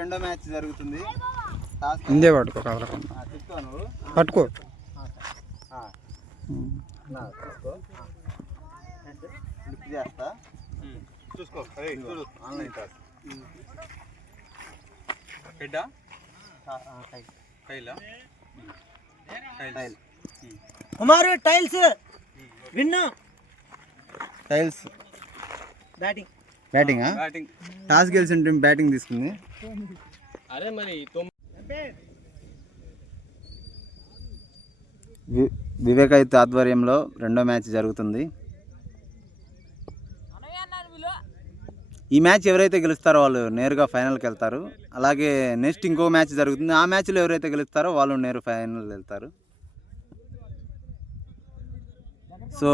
రెండో మ్యాచ్ జరుగుతుంది. ఇందే పట్టుకో పట్టుకో చేస్తా చూసుకో. చూడు ఆన్లైన్ టాస్ హెడ్డా కైలా టైల్ కుమారు టైల్స్ విన్ను. టైల్స్ బ్యాటింగ్ బ్యాటింగ్ టాస్ గెలిచిన టీం బ్యాటింగ్ తీసుకుంది. అరే మరి వివేక్ అయితే ఆధ్వర్యంలో రెండో మ్యాచ్ జరుగుతుంది. ఈ మ్యాచ్ ఎవరైతే గెలుస్తారో వాళ్ళు నేరుగా ఫైనల్కి వెళ్తారు. అలాగే నెక్స్ట్ ఇంకో మ్యాచ్ జరుగుతుంది. ఆ మ్యాచ్లో ఎవరైతే గెలుస్తారో వాళ్ళు నేరు ఫైనల్ వెళ్తారు. సో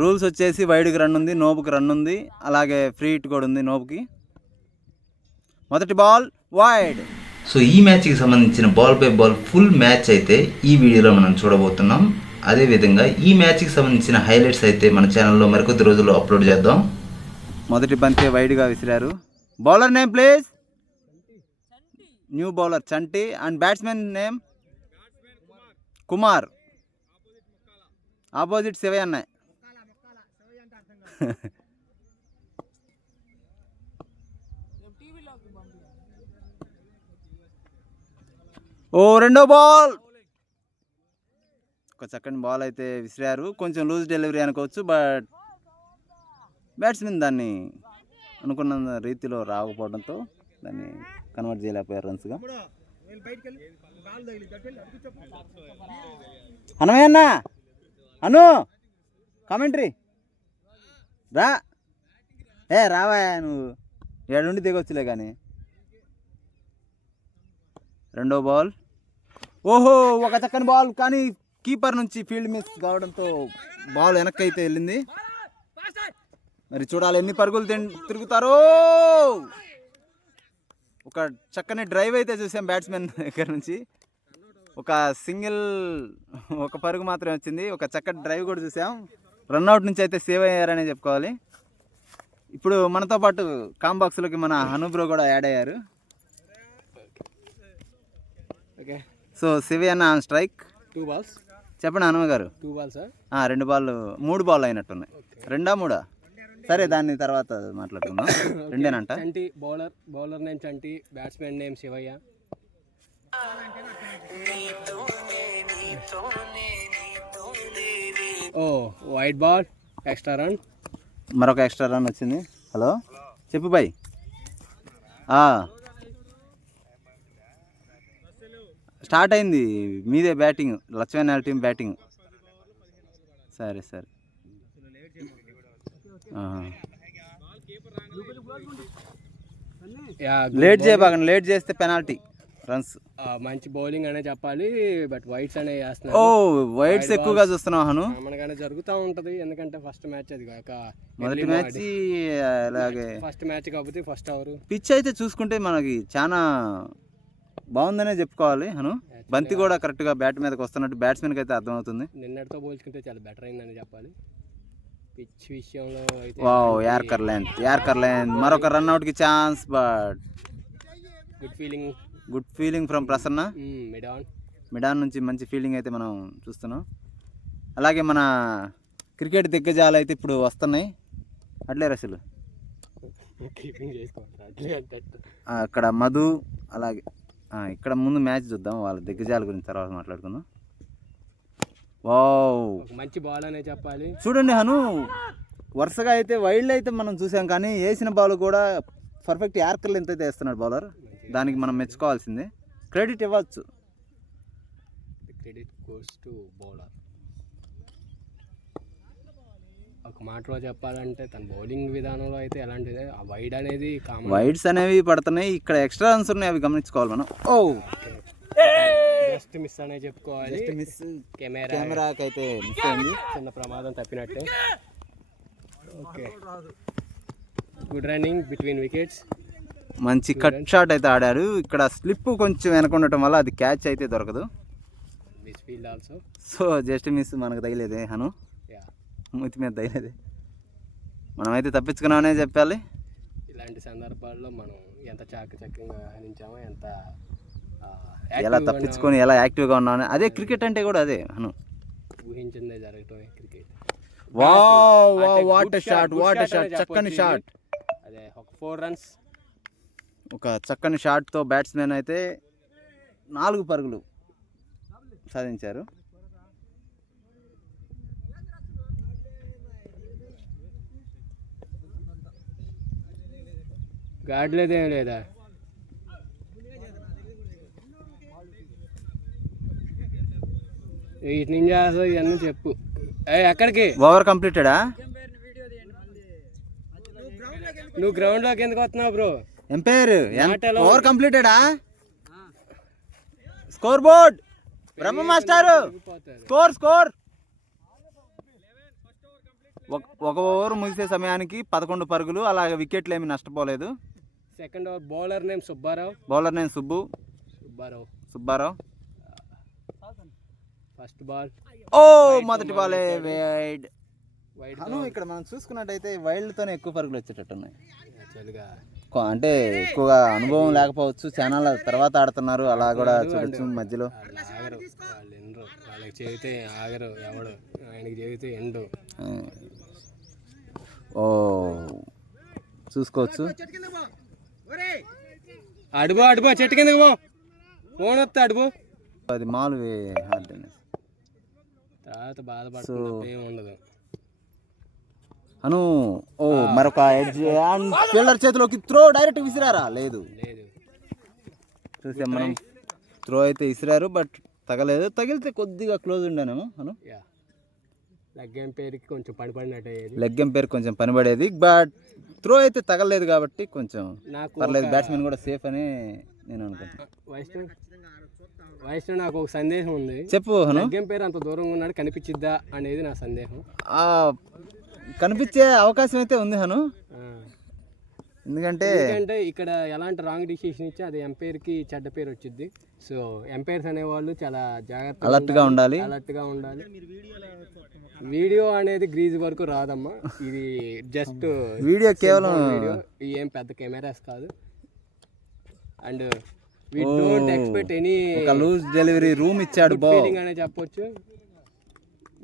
రూల్స్ వచ్చేసి వైడ్కి రన్ ఉంది, నోబుకి రన్ ఉంది, అలాగే ఫ్రీ హిట్ కూడా ఉంది నోబుకి. మొదటి బాల్ వైడ్. సో ఈ మ్యాచ్కి సంబంధించిన ball by ball full match అయితే ఈ వీడియోలో మనం చూడబోతున్నాం. అదేవిధంగా ఈ మ్యాచ్కి సంబంధించిన హైలైట్స్ అయితే మన ఛానల్లో మరికొద్ది రోజుల్లో అప్లోడ్ చేద్దాం. మొదటి బంతి వైడ్గా విసిరారు. Bowler name please. New bowler Chanti and batsmen name Kumar. Opposite Shivayya అన్నాయి. ఓ రెండో బాల్. ఒక చక్కని బాల్ అయితే విసిరారు. కొంచెం లూజ్ డెలివరీ అనుకోవచ్చు, బట్ బ్యాట్స్మెన్ దాన్ని అనుకున్న రీతిలో రాకపోవడంతో దాన్ని కన్వర్ట్ చేయలేకపోయారు రన్స్గా. అనమే అన్నా అను కామెంటరీ రా. రావా నువ్వు ఏడుండి దిగొచ్చులే కానీ. రెండో బాల్. ఓహో ఒక చక్కని బాల్, కానీ కీపర్ నుంచి ఫీల్డ్ మిస్ కావడంతో బాల్ వెనక్కి అయితే వెళ్ళింది. మరి చూడాలి ఎన్ని పరుగులు తిరుగుతారో. ఒక చక్కని డ్రైవ్ అయితే చూసాం బ్యాట్స్మెన్ దగ్గర నుంచి. ఒక పరుగు మాత్రమే వచ్చింది. ఒక చక్కటి డ్రైవ్ కూడా చూసాం. రన్అట్ నుంచి అయితే సేవ్ అయ్యారనే చెప్పుకోవాలి. ఇప్పుడు మనతో పాటు కాంబాక్స్లోకి మన హనుబ్రో కూడా యాడ్ అయ్యారు. ఓకే, సో శివి అన్న ఆన్ స్ట్రైక్. 2 balls చెప్పండి హనుమ గారు. 2 balls సార్. 2 బాల్ 3 బాల్ అయినట్టున్నాయి. 2 3 సరే దాన్ని తర్వాత మాట్లాడుకుందాం. రెండేనంట. Chanti bowler name Chanti, batsmen name Sivayya. ఓ వైట్ బాల్, ఎక్స్ట్రా రన్. మరొక ఎక్స్ట్రా రన్ వచ్చింది. హలో చెప్పు బాయ్. స్టార్ట్ అయింది మీదే బ్యాటింగ్, లక్ష్మణ్ టీం బ్యాటింగ్. సరే సరే లేట్ చేయబాకండి, లేట్ చేస్తే పెనాల్టీ రన్స్. మంచి బౌలింగ్ అనే చెప్పాలి, బట్ వైట్స్ అనే చేస్తున్నారు. ఓ వైట్స్ ఎక్కువగా చూస్తున్నావు హను. మనకనే జరుగుతూ ఉంటుంది, ఎందుకంటే ఫస్ట్ మ్యాచ్ అది కాక మొదటి మ్యాచ్ అలాగే ఫస్ట్ మ్యాచ్ కాబట్టి ఫస్ట్ ఓవర్. పిచ్ అయితే చూసుకుంటే మనకి చాలా బాగుందనే చెప్పుకోవాలి హను. బంతి కూడా కరెక్ట్గా బ్యాట్ మీదకి వస్తున్నట్టు బ్యాట్స్మెన్కి అయితే అర్థమవుతుంది. నిన్నటితో పోల్చుకుంటే చాలా బెటర్ అయిందని చెప్పాలి పిచ్ విషయంలో అయితే. వావ్ యార్కర్ లైన్ మరొక రన్అట్కి chance, but good feeling from Prasanna. Mid on నుంచి మంచి ఫీలింగ్ అయితే మనం చూస్తున్నాం. అలాగే మన క్రికెట్ దిగ్గజాలు అయితే ఇప్పుడు వస్తున్నాయి. అట్లే రసలు అక్కడ మధు, అలాగే ఇక్కడ ముందు మ్యాచ్ చూద్దాం, వాళ్ళ దిగ్గజాల గురించి తర్వాత మాట్లాడుకుందాం. వావ్ మంచి బాల్ అనే చెప్పాలి. చూడండి హను, వరుసగా అయితే వైల్డ్ అయితే మనం చూసాం, కానీ వేసిన బాల్ కూడా పర్ఫెక్ట్ యార్కర్ లెంత్ అయితే వేస్తున్నాడు బౌలర్. దానికి మనం మెచ్చుకోవాల్సిందే, క్రెడిట్ ఇవ్వచ్చు. Credit goes to bowler. ఒక మాటలో చెప్పాలంటే తన బౌలింగ్ విధానంలో అయితే ఎలాంటిదే, ఆ వైడ్ అనేది వైడ్స్ అనేవి పడుతున్నాయి. ఇక్కడ ఎక్స్ట్రా రన్స్ ఉన్నాయి, అవి గమనించుకోవాలి మనం. ఓ జస్ట్ మిస్ అనే చెప్పుకోవాలి. కెమెరాకి అయితే మిస్ అయింది, చిన్న ప్రమాదం తప్పినట్టే. Okay, good running between wickets. మంచి కట్ షాట్ అయితే ఆడారు. ఇక్కడ స్లిప్ కొంచెం వెనక ఉండటం వల్ల అది క్యాచ్ అయితే దొరకదు. సో జస్ట్ మిస్ మనకు తగిలేదే హను, మూతి మీద తగిలేదే. మనమైతే తప్పించుకున్నామనే చెప్పాలి. ఇలాంటి సందర్భాల్లో మనం ఎంత చాకచక్యంగా వ్యవహరించామో, ఎంత ఎలా తప్పించుకొని ఎలా యాక్టివ్గా ఉన్నాను. అదే క్రికెట్ అంటే కూడా అదే అను. ఊహించిందే జరగటమే cricket. What shot, what shot, చక్కని షాట్. అదే ఒక 4 runs, ఒక చక్కని షాట్తో బ్యాట్స్మెన్ అయితే 4 పరుగులు సాధించారు. గాడ్లేదేం లేదా? ఇటు నుంచి చేస్తావు ఇవన్నీ చెప్పు. ఎక్కడికి? ఓవర్ కంప్లీటెడా? నువ్వు గ్రౌండ్లోకి ఎందుకు వస్తున్నావు బ్రో? ఎంపైర్ ఓవర్ కంప్లీటెడా? స్కోర్ బోర్డ్ బ్రహ్మ మాస్టారు, స్కోర్ స్కోర్. ఒక ఓవర్ ముగిసే సమయానికి 11 పరుగులు. అలాగే వికెట్లు ఏమి నష్టపోలేదు. Second over bowler name Subbarao. Bowler name Subbarao. First ball మొదటి బాలే వైడ్. ఇక్కడ మనం చూసుకున్నట్టయితే వైల్డ్తోనే ఎక్కువ పరుగులు వచ్చేటట్టున్నాయి. అంటే ఎక్కువగా అనుభవం లేకపోవచ్చు, ఛానల్ తర్వాత ఆడుతున్నారు, అలా కూడా చూడొచ్చు. మధ్యలో వాళ్ళకి చెబితే ఆగరు, ఎవడు ఆయనకి చెబితే ఎండు. చూసుకోవచ్చు. అడుగు చెట్టు కిందకి పో, ఫోన్ వస్తా అడుగు. అది మాలు హార్డ్నెస్. తర్వాత బాధపడుతుంది ఏమి ఉండదు. మరొక ఎడ్జ్ అండ్ ఫీల్డర్ చేతిలోకి త్రో డైరెక్ట్ విసిరారా? లేదు, చూసాం మనం. త్రో అయితే విసిరారు, బట్ తగలేదు. తగిలితే కొద్దిగా క్లోజ్ ఉండేనేమో. లెగ్ ఎంపైర్కి కొంచెం పనిపడినట్టు, లెగ్ ఎంపైర్ కొంచెం పనిపడేది, బట్ త్రో అయితే తగలేదు కాబట్టి కొంచెం పర్లేదు. బ్యాట్స్మెన్ కూడా సేఫ్ అని నేను అనుకుంటున్నాను. వయసు నాకు ఒక సందేహం ఉంది. చెప్పు. లెగ్ ఎంపైర్ అంత దూరంగా ఉన్నాడు, కనిపించిద్దా అనేది నా సందేహం. కనిపించే అవకాశం అయితే ఉంది ఎందుకంటే ఇక్కడ ఎలాంటి రాంగ్ డిసిషన్ ఇచ్చి అది ఎంపైర్కి చెడ్డ పేరు వచ్చింది. సో ఎంపైర్స్ అనేవాళ్ళు చాలా జాగ్రత్తగా అలర్ట్గా ఉండాలి. వీడియో అనేది గ్రీజ్ వరకు రాదమ్మా. ఇది జస్ట్ వీడియో, కేవలం వీడియో. ఏం పెద్ద కెమెరాస్ కాదు. And we don't expect any ఒక లూజ్ డెలివరీ రూమ్ ఇచ్చాడు. ఫీలింగ్ అనే చెప్పొచ్చు.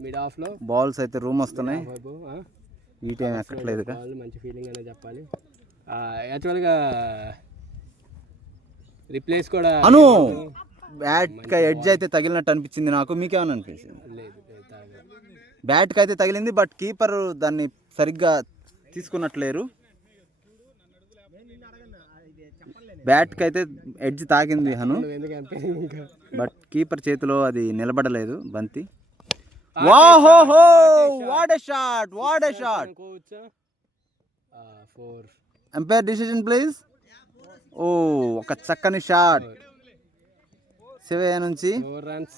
మిడ్ ఆఫ్ లో బాల్స్ అయితే రూమ్ వస్తున్నాయి. ఈ టైం ఎక్కట్లేదు, మంచి ఫీలింగ్ అనే చెప్పాలి. యాక్చువల్గా రిప్లేస్ కూడా బ్యాట్కి ఎడ్జ్ అయితే తగిలినట్టు అనిపించింది నాకు. మీకేమని అనిపించింది? బ్యాట్కి అయితే తగిలింది, బట్ కీపర్ దాన్ని సరిగ్గా తీసుకున్నట్లేరు. బ్యాట్కి అయితే ఎడ్జ్ తాకింది బట్ కీపర్ చేతిలో అది నిలబడలేదు బంతి. What a shot, what a shot. Umpire decision please. ఒక చక్కని షాట్ శివయ్య నుంచి. 4 runs.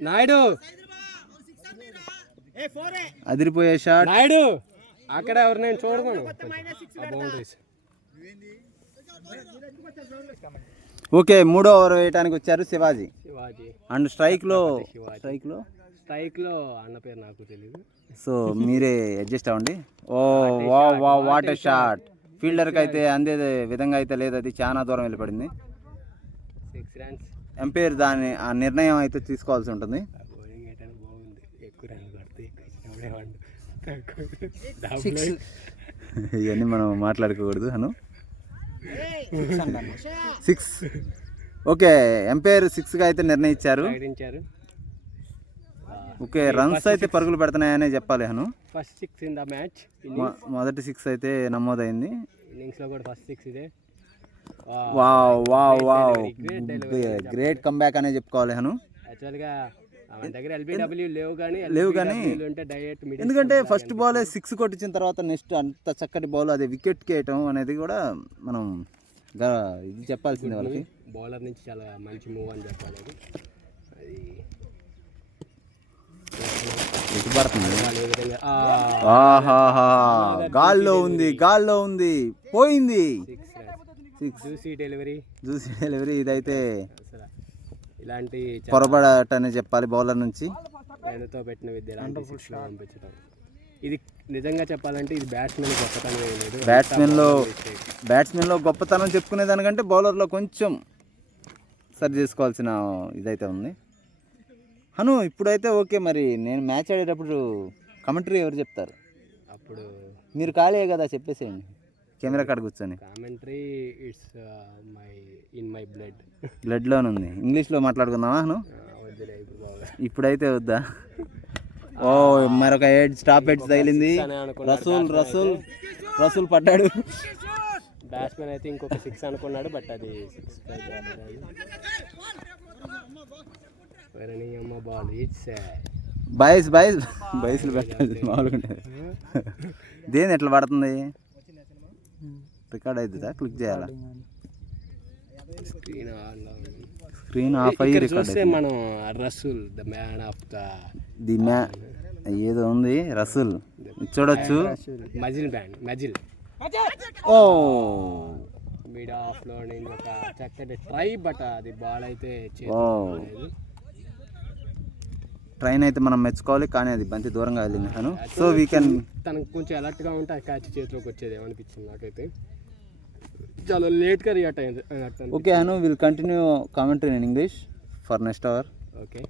నాయుడు అదిరిపోయే షాట్. నాయుడు అక్కడ ఎవరు నేను చూడమను. ఓకే, 3వ ఓవర్ వేయడానికి వచ్చారు శివాజీ. అండ్ స్ట్రైక్ లో అన్న పేరు నాకు తెలియదు, సో మీరే అడ్జస్ట్ అవ్వండి. What a shot. ఫీల్డర్కి అయితే అందే విధంగా అయితే లేదు, అది చాలా దూరం వెళ్ళిపడింది. 6 runs. ఎంపైర్ దాని ఆ నిర్ణయం అయితే తీసుకోవాల్సి ఉంటుంది. ఇవన్నీ మనం మాట్లాడుకోకూడదు. 6. ఓకే, ఎంపైర్ 6గా అయితే నిర్ణయించారు. ఓకే, రన్స్ అయితే పరుగులు పెడుతున్నాయనే చెప్పాలి. First 6 in the match. మొదటి 6 అయితే నమోదైంది. ఇన్నింగ్స్ లో కూడా ఫస్ట్ 6 ఇదే. గ్రేట్ కంబ్యాక్ అనే చెప్పుకోవాలి. యాక్చువల్గా మన దగ్గర ఎల్బిడబ్ల్యూ లేవు కానీ ఎందుకంటే ఫస్ట్ బాల్ 6 కొట్టించిన తర్వాత నెక్స్ట్ అంత చక్కటి బాల్ అది వికెట్కి వేయటం అనేది కూడా మనం ఇది చెప్పాల్సిందే వాళ్ళకి. బౌలర్ నుంచి చాలా మంచి మూవ్ అని చెప్పాలి. అది గాల్లో ఉంది పోయింది. Juicy delivery. ఇదైతే ఇలాంటి పొరపాటనే చెప్పాలి బౌలర్ నుంచి. వెనుతో పెట్టిన విద్య పంపించడం. ఇది నిజంగా చెప్పాలంటే ఇది బ్యాట్స్మెన్ గొప్పతనం ఏం లేదు. బ్యాట్స్మెన్లో గొప్పతనం చెప్పుకునే దానికంటే బౌలర్లో కొంచెం సరి చేసుకోవాల్సిన ఇదైతే ఉంది. అను ఇప్పుడైతే ఓకే. మరి నేను మ్యాచ్ ఆడేటప్పుడు కమెంటరీ ఎవరు చెప్తారు? అప్పుడు మీరు ఖాళీ కదా, చెప్పేసేయండి కెమెరా కాడ కూర్చొని. కామెంటరీ ఇట్స్ ఇన్ మై బ్లడ్లోనే ఉంది. ఇంగ్లీష్లో మాట్లాడుకుందామా? అను వద్దులే ఇప్పుడు బాగా. ఇప్పుడైతే వద్దా? ఓ మరొక స్టాప్ హెడ్స్ తగిలింది. రసూల్ పడ్డాడు. బ్యాట్స్మెన్ అయితే ఇంకొక 6 అనుకున్నాడు, బట్ అది 6 బాల్. ఇట్స్ బయసులు పెట్టాలి మామూలుగా. దేని ఎట్లా పడుతుంది? రికార్డ్ అవుతుందా? క్లిక్ చేయాలా? స్క్రీన్ ఆఫ్ అయ్యి రికార్డ్ మనం రసూల్ ద మ్యాన్ ఆఫ్ ఏదో ఉంది రసూల్ చూడొచ్చు. మజిల్ ఓ మిడ్ ఆఫ్ లో నేను ఒక చక్కటి ట్రై, బట్ అది బాల్ అయితే ట్రైన్ అయితే మనం మెచ్చుకోవాలి, కానీ అది బంతి దూరంగా వెళ్ళింది తను. సో వీ కెన్ తనకు కొంచెం అలర్ట్ గా ఉంటే ఆ క్యాచ్ చేతిలోకి వచ్చేది ఏమనిపించింది నాకైతే. చాలా లేట్గా రియాక్ట్ అయింది. Okay Anu, will continue commentary in English for next hour. Okay,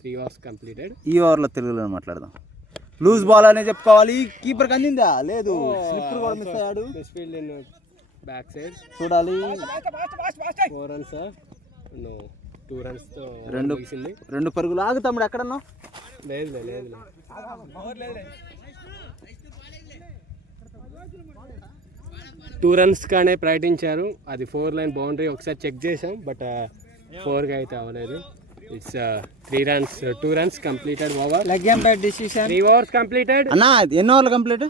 3 overs completed. ఈ ఓవర్లో తెలుగులో మాట్లాడదాం. లూజ్ బాల్ అనే చెప్పుకోవాలి. కీపర్కి అందిందా? లేదు, స్లిప్పర్ కూడా మిస్ అయ్యాడు. ఫీల్డ్ ఇన్ బ్యాక్ సైడ్ చూడాలి. 4 runs, నో 2 runs తో రెండు పరుగులు. ఆగు తమ్ముడు, ఎక్కడన్నా? లేదు 2 runs కానీ ప్రకటించారు. అది 4 line బౌండరీ. ఒకసారి చెక్ చేసాం, బట్ 4గా అయితే అవ్వలేదు. It's 3 runs, 2 runs completed over. Decision 3 overs completed. అన్నా ఎన్ని ఓవర్లు కంప్లీట్?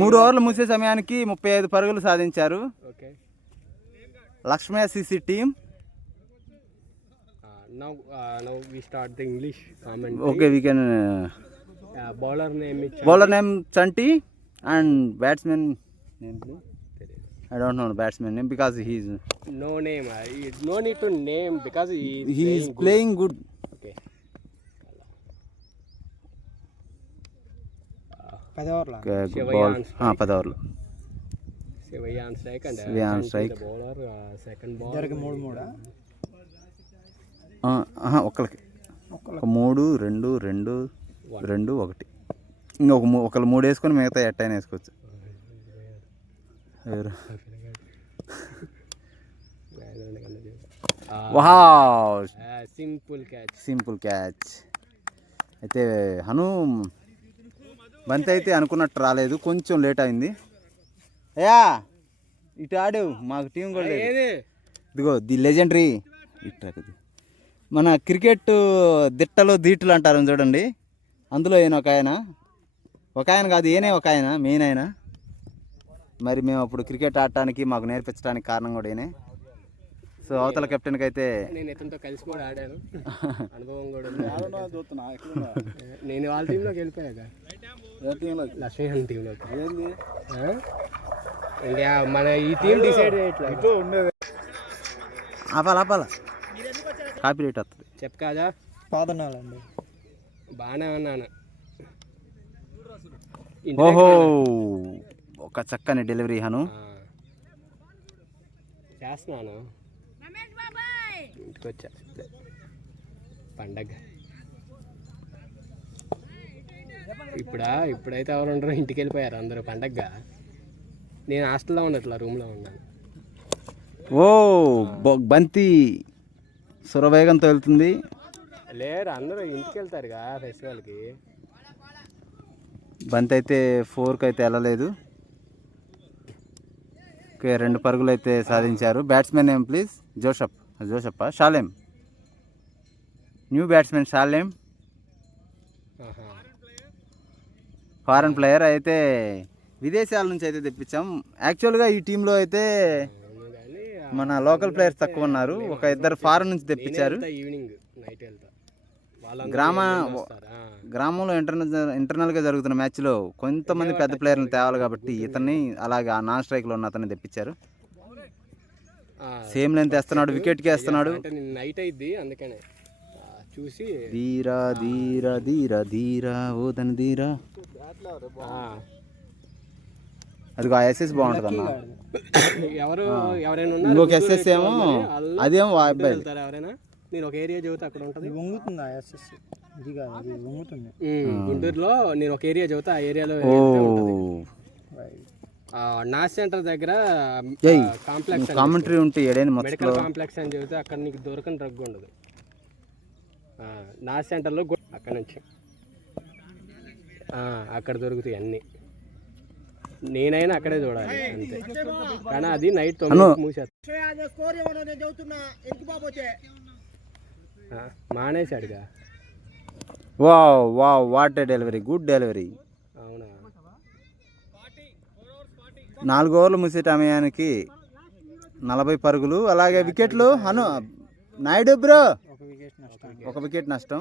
3 ఓవర్లు ముగిసే సమయానికి 35 పరుగులు సాధించారు. Okay, Lakshmi CC team. Now we start the English commentary. Okay, we can. Bowler name Chanti and batsman name. I don't know the batsman name because he is. No name. No need to name because he is playing good. Okay. 10 ఓవర్లు. Ball. 10 ఓవర్లు. Sevaya on strike and strike. The bowler second ball. ఇద్దరికి 3 ఒకరికి 3 2 2 2 1. ఇంకొక ఒకళ్ళు 3 వేసుకొని మిగతా ఎట్టైనా వేసుకోవచ్చు. Wow, simple catch. అయితే హను బంతి అయితే అనుకున్నట్టు రాలేదు, కొంచెం లేట్ అయింది. అయ్యా ఇటు ఆడు, మాకు టీం కూడా లేదు. ఇదిగో ది లెజెండరీ ఇట్రాకది మన క్రికెట్ దిట్టలు దీటులు అంటారు చూడండి. అందులో ఈయన ఒక ఆయన కాదు, ఈయనే ఒక ఆయన, మెయిన్ ఆయన. మరి మేము అప్పుడు క్రికెట్ ఆడటానికి మాకు నేర్పించడానికి కారణం కూడా ఈయనే. సో అవతల కెప్టెన్కి అయితే నేను ఇతనితో కలిసి కూడా ఆడాను, అనుభవం కూడా ఉంది. నేను వాళ్ళ టీంలోకి వెళ్ళిపోయాక లక్ష్మీ టీంలోకి. ఇంకా మన ఈ టీం డిసైడ్ చేయట్లేదు. ఆపాల కాపీ రేట్ వస్తుంది. చెప్పు కాదా? పాదనాలండి. బాగానే ఉన్నాను. ఓహో, ఒక చక్కని డెలివరీ హను. చేస్తున్నాను, ఇంటికి వచ్చా పండగ. ఇప్పుడైతే ఎవరు ఉండరు, ఇంటికి వెళ్ళిపోయారు అందరూ పండగగా. నేను హాస్టల్లో ఉండట్లా, రూమ్లో ఉన్నాను. ఓ బంతి సురవేగంతో వెళ్తుంది. లేరు, అందరూ ఇంటికి వెళ్తారుగా ఫెస్టివల్కి. బంతి అయితే 4కి అయితే వెళ్ళలేదు. ఓకే, 2 పరుగులు అయితే సాధించారు. Batsmen name please. Josappa Shalem. New batsmen Shalem, foreign player. అయితే విదేశాల నుంచి అయితే తెప్పించాం. యాక్చువల్గా ఈ టీంలో అయితే మన లోకల్ ప్లేయర్స్ తక్కువ ఉన్నారు. ఒక 2 ఫారెన్ నుంచి తెప్పించారు. ఈవినింగ్ నైట్ వెళ్తా. గ్రామంలో ఇంటర్నల్గా జరుగుతున్న మ్యాచ్లో కొంతమంది పెద్ద ప్లేయర్లను తేవాలి కాబట్టి ఇతన్ని అలాగే ఆ నాన్ స్ట్రైక్లో ఉన్న అతన్ని తెప్పించారు. సేమ్ లెంత్ వేస్తున్నాడు, వికెట్కి వేస్తున్నాడు. నైట్ అయింది అందుకనే చూసి ధీరా ధీరా ధీరా ధీరా ఓదని ధీరా అది ఆ ఎస్ఎస్ బాగుంటుంది అన్న. ఎవరైనా ఇంకొక ఎస్ఎస్ ఏమో అదేమో ఆ అబ్బాయి వెళ్తారు ఎవరైనా. నేను ఒక ఏరియా చెబుతా అక్కడ ఉంటుంది వంగుతుంది ఆ ఎస్ఎస్, ఇది కాదు అది వంగుతుంది. గుంటూరులో నేను ఒక ఏరియా చెబుతా, ఆ ఏరియాలో నాస్ సెంటర్ దగ్గర కాంప్లెక్స్ కామెంటరీ ఉంటే ఏడైనా మెడికల్ కాంప్లెక్స్ అని చెబితే అక్కడ నీకు దొరకని డ్రగ్ ఉండదు. నాస్ సెంటర్లో అక్కడ నుంచి అక్కడ దొరుకుతాయి అన్నీ. నేనైనా అక్కడే చూడాలి అంతే. కానీ అది నైట్ 9 మూసేస్తా. మానేశాడుగా. What delivery, good delivery. అవునా? 4 ఓవర్లు ముసే సమయానికి 40 పరుగులు. అలాగే వికెట్లు నాయుడు బ్రో ఒక వికెట్ నష్టం.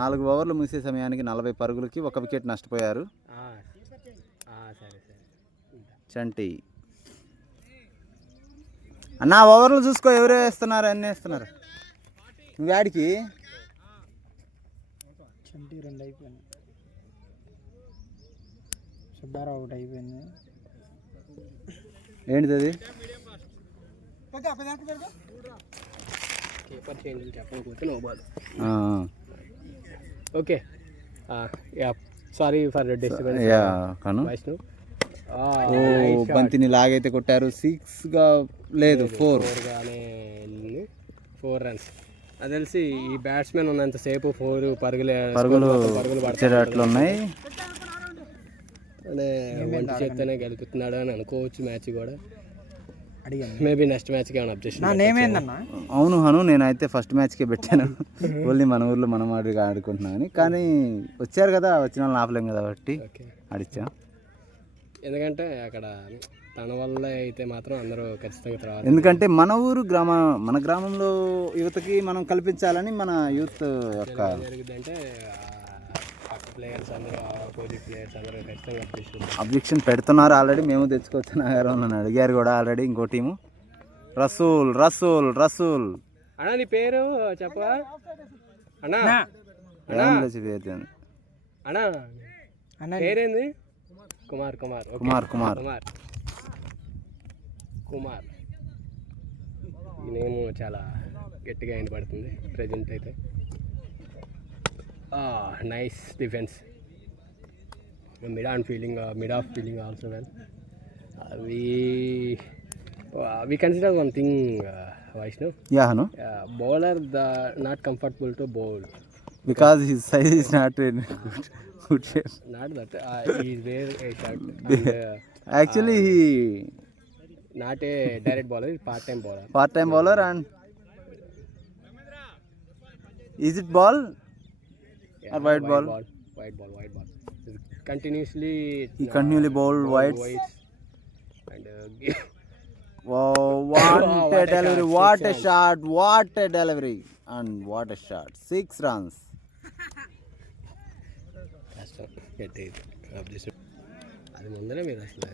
4 ఓవర్లు ముసే సమయానికి 40 పరుగులకి 1 వికెట్ నష్టపోయారు చంటి అన్న. ఓవర్లు చూసుకో, ఎవరు వేస్తున్నారు, అన్నీ వేస్తున్నారు. నువ్వు ఆడికి చంటి 2 అయిపోయింది, సుబ్బారావు 1 అయిపోయింది. ఏంటిది అది? Okay, sorry for disturbance Vaishnav. బంతిని లాగైతే కొట్టారు. 6 గా లేదు 4 రన్స్. అది తెలిసి ఈ బ్యాట్స్మెన్ ఉన్నంతసేపు 4 పరుగులు వచ్చేటట్లు ఉన్నాయి. వంటి చేత్తోనే గెలుపుతున్నాడు అని అనుకోవచ్చు. మ్యాచ్ కూడా మేబీ నెక్స్ట్ మ్యాచ్కి ఏమైనా అబ్జెక్షన్. అవును నేనైతే ఫస్ట్ మ్యాచ్కే పెట్టాను. ఓన్లీ మన ఊర్లో మనం ఆడుకుంటున్నాను. కానీ వచ్చారు కదా, వచ్చిన వాళ్ళని ఆపలేం కదా, బట్టి ఆడిచ్చా. ఎందుకంటే అక్కడ తన వల్ల అయితే మాత్రం అందరూ ఖచ్చితంగా తర్వాత. ఎందుకంటే మన ఊరు మన గ్రామంలో యువతకి మనం కల్పించాలని మన యూత్ యొక్క జరిగిందంటే ప్లేయర్స్ అందరూ, అపోజిట్ ప్లేయర్స్ అందరూ ఖచ్చితంగా అబ్జెక్షన్ పెడుతున్నారు. ఆల్రెడీ మేము తెచ్చుకోవచ్చు నగరం నన్ను అడిగారు కూడా ఆల్రెడీ. ఇంకో టీము రసూల్ రసూల్ రసూల్. అన్నా నీ పేరు చెప్పవా అన్నా? అన్నా పేరేంది? కుమార్ కుమార్ కుమార్ కుమార్ కుమార్ కుమార్. ఈ నేమ్ చాలా గట్టిగా వినపడుతుంది ప్రజెంట్ అయితే. Nice defence. Mid of feeling also well. we consider one thing, Vaishnav. Yeah, no. Bowler not comfortable to bowl because his size is not in good shape. Not that he is wear a shirt. And, actually he not a direct bowler, he's part-time bowler. And is it ball? Yeah, or white ball? White ball. Continuously bowl whites. And wow, what a delivery, what a shot, what a delivery, and what a shot. 6 runs. అది ముందరే మీరు అసలు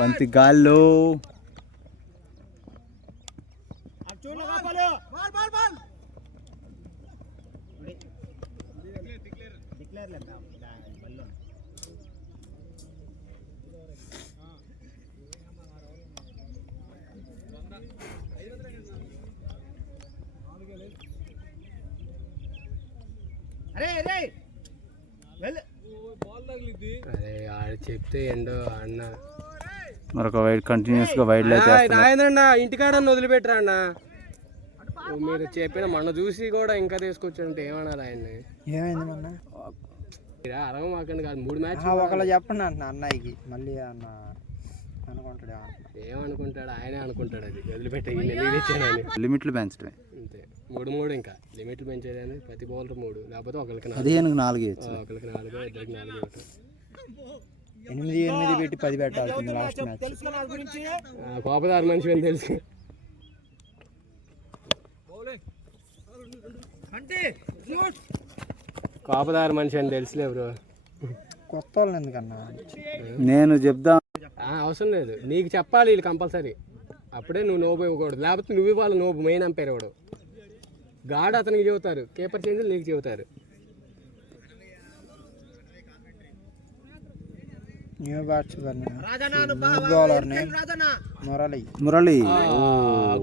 బంతి గాల్లో. అరే ఆడు చెప్తే endo అన్న. మరొక వైడ్ కంటిన్యూస్ గా వైడ్ లో రాజేంద్రన్న ఇంటికాడ వదిలిపెట్టరా అన్న. మీరు చెప్పిన మన చూసి కూడా ఇంకా తీసుకొచ్చారంటే ఏమన్నారు ఆయన్ని? ఏమైంది మొన్న అరవ మాకండి కాదు 3 మ్యాచ్ ఒకళ్ళు చెప్పండి అంటున్నా అన్నయ్యకి. మళ్ళీ అన్న అనుకుంటాడు, ఏమనుకుంటాడు ఆయనే అనుకుంటాడు. అది వదిలిపెట్టే లిమిట్లు పెంచడమే అంతే. 3 ఇంకా లిమిట్లు పెంచేది. ప్రతి బౌలర్ 3, లేకపోతే ఒకరికి 4, 4 ఒకరికి 4, ఇద్దరికి 4. 8 పెట్టి 10 పెట్టాల్సింది లాస్ట్ మ్యాచ్. కోపదారు మనిషి అని తెలుసు. కోపదారు మనిషి అని తెలుసులే బ్రో. కొత్త వాళ్ళని ఎందుకన్నా నేను చెప్దాం అవసరం లేదు, నీకు చెప్పాలి వీళ్ళు కంపల్సరీ. అప్పుడే నువ్వు నోబు ఇవ్వకూడదు, లేకపోతే నువ్వు ఇవ్వాలి నోబు. మెయిన్ అంపైర్ ఇవ్వడు, గాడ్ అతనికి చెబుతారు, కీపర్ చేంజ్ నీకు చెబుతారు. New batsmen bowler name Murali.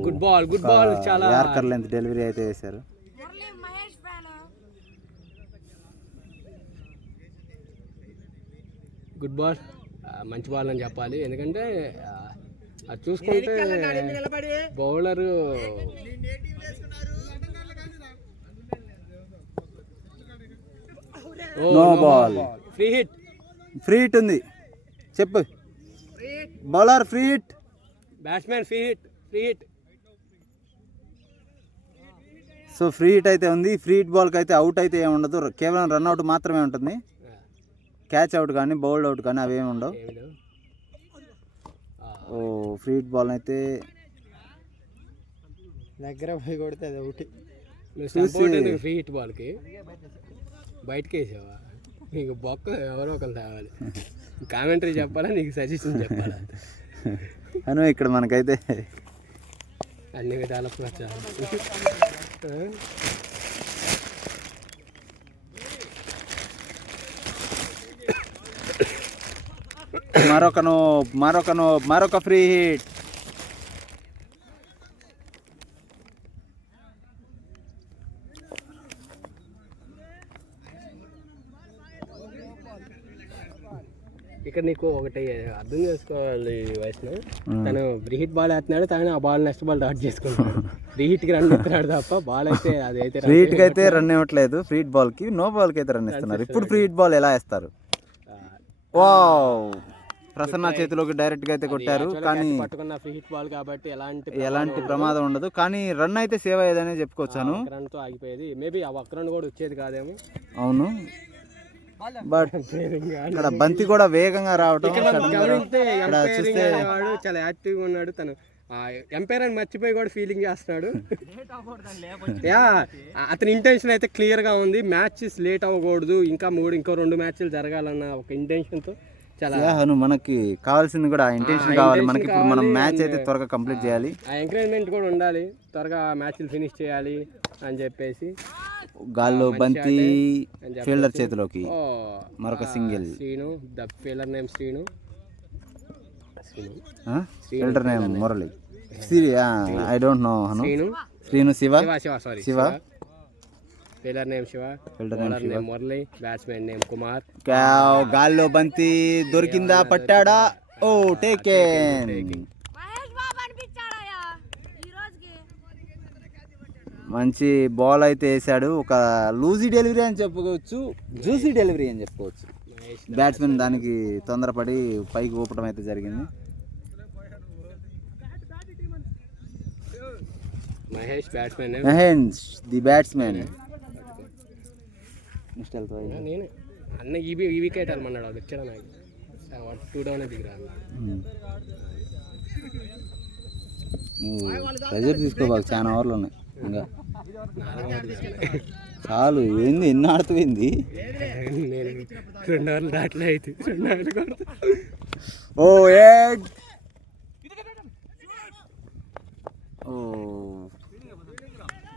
Good ball, good ball. చాలా యార్కర్ లెంత్ డెలివరీ అయితే వేశారు. గుడ్ బాల్, మంచి బాల్ అని చెప్పాలి. ఎందుకంటే అది చూసుకుంటే bowler no ball, free hit. Free hit ఉంది, చెప్పు. Bowler free hit, batsmen free hit, free hit. So free hit అయితే ఉంది. ఫ్రీ హిట్ బాల్కి అయితే అవుట్ అయితే ఏమి ఉండదు, కేవలం రన్అట్ మాత్రమే ఉంటుంది. క్యాచ్ అవుట్ కానీ బౌల్డ్ అవుట్ కానీ అవేమి ఉండవు. ఓ ఫ్రీ హిట్ బాల్ అయితే దగ్గర పోయి కొడితే అది ఒకటి. ఫ్రీ హిట్ బాల్కి బయటకి వేసావా? నీకు బొక్క ఎవరో ఒకరు తేవాలి. కామెంటరీ చెప్పాలా, నీకు సజెషన్ చెప్పాలా? అను ఇక్కడ మనకైతే అన్ని విధాల ప్రోత్సాహం. మరొక ఫ్రీ హిట్. ఇక్కడ నీకు ఒకటి అర్థం చేసుకోవాలి వైష్ణవ్, తను రీహిట్ బాల్ వేస్తున్నాడు, తను ఆ బాల్ నెక్స్ట్ బాల్ డాట్ చేసుకుంటాడు. రీహిట్కి రన్ ఇస్తున్నాడు తప్ప బాల్ అయితే అదైతే ఫ్రీ హిట్కి అయితే రన్ ఇవ్వట్లేదు. ఫ్రీ హిట్ బాల్కి నో బాల్కి అయితే రన్ ఇస్తున్నారు. ఇప్పుడు ఫ్రీ హిట్ బాల్ ఎలా వేస్తారు? వావ్, ప్రసన్న చేతిలోకి డైరెక్ట్గా అయితే కొట్టారు, కానీ పట్టుకున్న ఫ్రీ హిట్ బాల్ కాబట్టి ఎలాంటి ప్రమాదం ఉండదు. కానీ రన్ అయితే సేవ్ అయ్యేదనే చెప్పుకోవచ్చాను. రన్తో ఆగిపోయేది, మేబీ ఆ ఒక్క రన్ కూడా వచ్చేది కాదేమో. అవును, బట్ ఇక్కడ బంతి కూడా వేగంగా రావటం చూస్తే చాలా యాక్టివ్గా ఉన్నాడు. తను ఎంపైర్ అని మర్చిపోయి కూడా ఫీలింగ్ చేస్తున్నాడు. యా, అతని ఇంటెన్షన్ అయితే క్లియర్గా ఉంది. మ్యాచెస్ లేట్ అవ్వకూడదు, ఇంకో 2 మ్యాచ్లు జరగాలన్న ఒక ఇంటెన్షన్తో చాలా మనకి కావాల్సింది కూడా ఆ ఇంటెన్షన్ కావాలి. మనకి ఇప్పుడు మనం మ్యాచ్ అయితే త్వరగా కంప్లీట్ చేయాలి. ఆ ఎంకరేజ్మెంట్ కూడా ఉండాలి, త్వరగా మ్యాచ్లు ఫినిష్ చేయాలి అని చెప్పేసి. గాల్లో బంతి ఫీల్డర్ చేతిలోకి, మరొక single. Srinu, the fielder name Srinu, fielder name Murali. I don't know. Srinu, Shiva, fielder name Shiva, bowler name Murali, batsmen name Kumar. గాల్లో బంతి దొరికిందా, పట్టాడా? ఓ టేకెన్. మంచి బాల్ అయితే వేసాడు. ఒక లూజీ డెలివరీ అని చెప్పుకోవచ్చు, జ్యూసీ డెలివరీ అని చెప్పుకోవచ్చు. బ్యాట్స్మెన్ దానికి తొందరపడి పైకి ఊపడం అయితే జరిగింది. Mahesh the batsmen. నేను అన్న ఈ వికెట్ వెళ్ళమన్నాడు, అది వచ్చాడు నాకు 2 డౌన్ దిగిరా. ప్రెజర్ తీసుకోబాకు, చాలా ఓవర్లు ఉన్నాయి ఇంకా. చాలు, ఏంది ఎన్ని ఆడుతుంది? నేను 2 ఓవర్లు దాంట్లో అయితే 2 ఓవర్లు కొడతా. ఓ ఎగ్,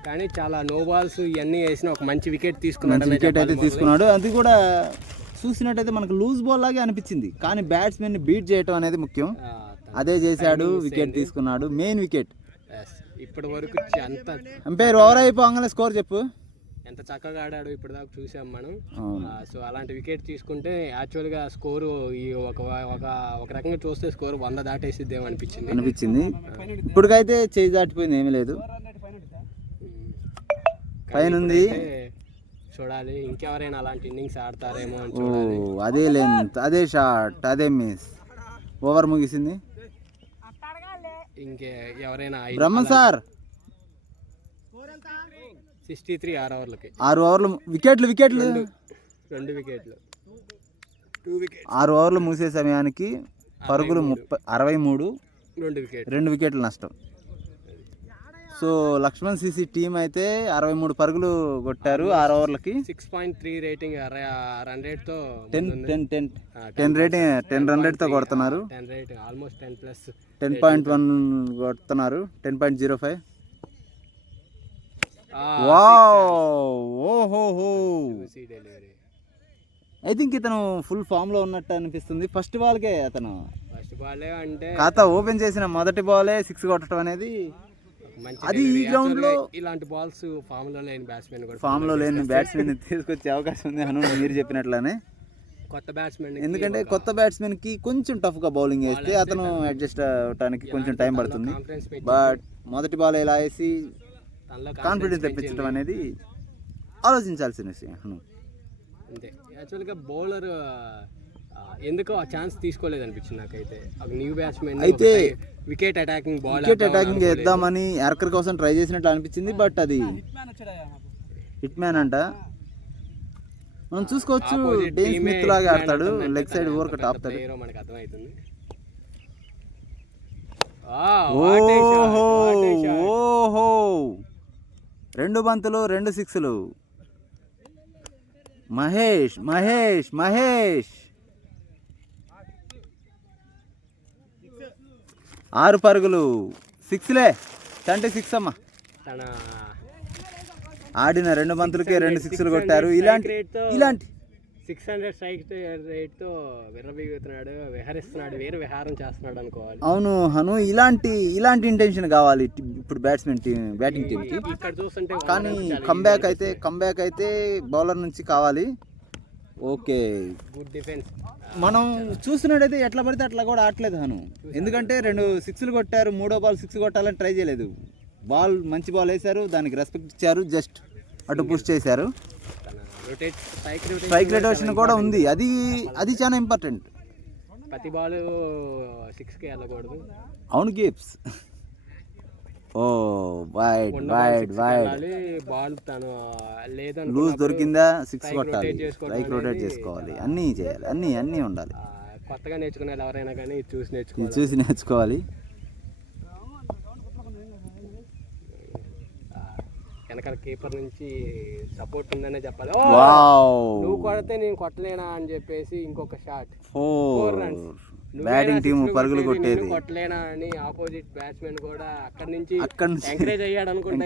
కానీ చాలా నో బాల్స్ ఇవన్నీ వేసిన ఒక మంచి వికెట్ తీసుకున్నాడు. వికెట్ అయితే తీసుకున్నాడు. అది కూడా చూసినట్టయితే మనకు లూజ్ బాల్ లాగే అనిపించింది, కానీ బ్యాట్స్మెన్ బీట్ చేయటం అనేది ముఖ్యం. అదే చేశాడు, వికెట్ తీసుకున్నాడు, మెయిన్ వికెట్. ఇప్పటి వరకు అంత అంపైర్ ఓవర్ అయిపోగానే స్కోర్ చెప్పు. ఎంత చక్కగా ఆడాడు ఇప్పటిదాకా చూసాం మనం. సో అలాంటి వికెట్ తీసుకుంటే యాక్చువల్గా స్కోరు ఈ ఒక రకంగా చూస్తే స్కోర్ 100 దాటేసిద్దేమో అనిపించింది. ఇప్పటికైతే చేయి దాటిపోయింది, ఏమీ లేదు, పైనుంది. చూడాలి ఇంకెవరైనా అలాంటి ఇన్నింగ్స్ ఆడతారేమో అని. అదే లెంత్, అదే షాట్, అదే మిస్. ఓవర్ ముగిసింది. ఇంకే ఎవరైనా బ్రహ్మ సార్ 63 6 ఓవర్లకి 6 ఓవర్లు వికెట్లు 2 వికెట్లు 6 ఓవర్లు మూసే సమయానికి పరుగులు 63, 2 వికెట్లు నష్టం. సో లక్ష్మణ్ సిసి టీం అయితే 63 పరుగులు కొట్టారు 6 ఓవర్లకి. 6.3 రేటింగ్ రన్ రేట్ తో 10 రేటింగ్ 10 రన్ రేట్ తో కొడుతున్నారు. 10 రేటింగ్ ఆల్మోస్ట్ 10 ప్లస్ 10.1 కొడుతున్నారు. 10.05. ఓహోహో, డెలివరీ. ఐ థింక్ ఇతను ఫుల్ ఫామ్ లో ఉన్నట్టు అనిపిస్తుంది. ఫస్ట్ బాల్కే అతను ఫస్ట్ బాలే అంటే ఖాతా ఓపెన్ చేసిన మొదటి బాలే 6 కొట్టడం అనేది అది ఈ గ్రౌండ్ లో. ఇలాంటి బాల్స్ ఫామ్ లో లేని బ్యాట్స్మెన్ తీసుకొచ్చే అవకాశం ఉంది హను, మీరు చెప్పినట్లనే. కొత్త బ్యాట్స్మెన్, ఎందుకంటే కొత్త బ్యాట్స్మెన్ కి కొంచెం టఫ్ గా బౌలింగ్ వేస్తే అతను అడ్జస్ట్ అవడానికి కొంచెం టైం పడుతుంది. బట్ మొదటి బాల్ ఇలా వేసి కాన్ఫిడెన్స్ తెప్పించడం అనేది ఆలోచించాల్సిన విషయం హను. అంతే. యాక్చువల్గా బౌలర్ ఎందుకో ఆ ఛాన్స్ తీసుకోలేదు అనిపించింది నాకైతే. న్యూ బ్యాట్స్మెన్ అయితే వికెట్ అటాకింగ్ వేద్దామని యార్కర్ కోసం ట్రై చేసినట్లు అనిపించింది. బట్ అది హిట్ మ్యాన్ అంట, మనం చూసుకోవచ్చు. డేన్ స్మిత్ లాగా ఆడతాడు, లెగ్ సైడ్ ఊరక టాపుతాడు. మనకు అర్థమవుతుంది. ఓహో, 2 బంతులు 2 సిక్స్లు. మహేష్ 6 పరుగులు, 6లే, 26 అమ్మా. ఆడిన 2 బంతులకే 2 సిక్స్లు కొట్టారు. ఇలాంటి 600 స్ట్రైక్ రేట్ తో విహరిస్తున్నాడు, వేరే విహారం చేస్తున్నాడు అనుకోవాలి. అవును హను, ఇలాంటి ఇంటెన్షన్ కావాలి ఇప్పుడు బ్యాట్స్మెన్ బ్యాటింగ్ టీంకి. ఇక్కడ చూస్తుంటే కానీ కంబ్యాక్ అయితే బౌలర్ నుంచి కావాలి. Okay, good defence. మనం చూస్తున్నట్టయితే ఎట్లా పడితే అట్లా కూడా ఆడలేదు హను. ఎందుకంటే 2 సిక్స్లు కొట్టారు, 3వ బాల్ 6 కొట్టాలని ట్రై చేయలేదు. బాల్ మంచి బాల్ వేశారు, దానికి రెస్పెక్ట్ ఇచ్చారు, జస్ట్ అటు పుష్ చేశారు. స్ట్రైక్ రొటేషన్ కూడా ఉంది, అది చాలా ఇంపార్టెంట్. ప్రతి బాల్ 6కి వెళ్ళకూడదు. అవును గిప్స్. ఓ వైడ్ బాల్ తను లేదని లూజ్ దొరికిందా 6 కొట్టాలి, స్ట్రైక్ రొటేట్ చేసుకోవాలి, అన్నీ చేయాలి, అన్నీ ఉండాలి. కొత్తగా నేర్చుకునే ఎవరైనా కానీ చూసి నేర్చుకోవాలి. వెనకాల కీపర్ నుంచి సపోర్ట్ ఉందనే చెప్పాలి. నువ్వు కొడితే నేను కొట్టలేనా అని చెప్పేసి ఇంకొక షాట్. 4 రన్స్. బ్యాటింగ్ టీం పరుగులు కొట్టేది, కొట్టలేనా అని ఆపోజిట్ బ్యాట్స్మెన్ కూడా అక్కడి నుంచి ఎంకరేజ్ అయ్యాడు అనుకుంటా.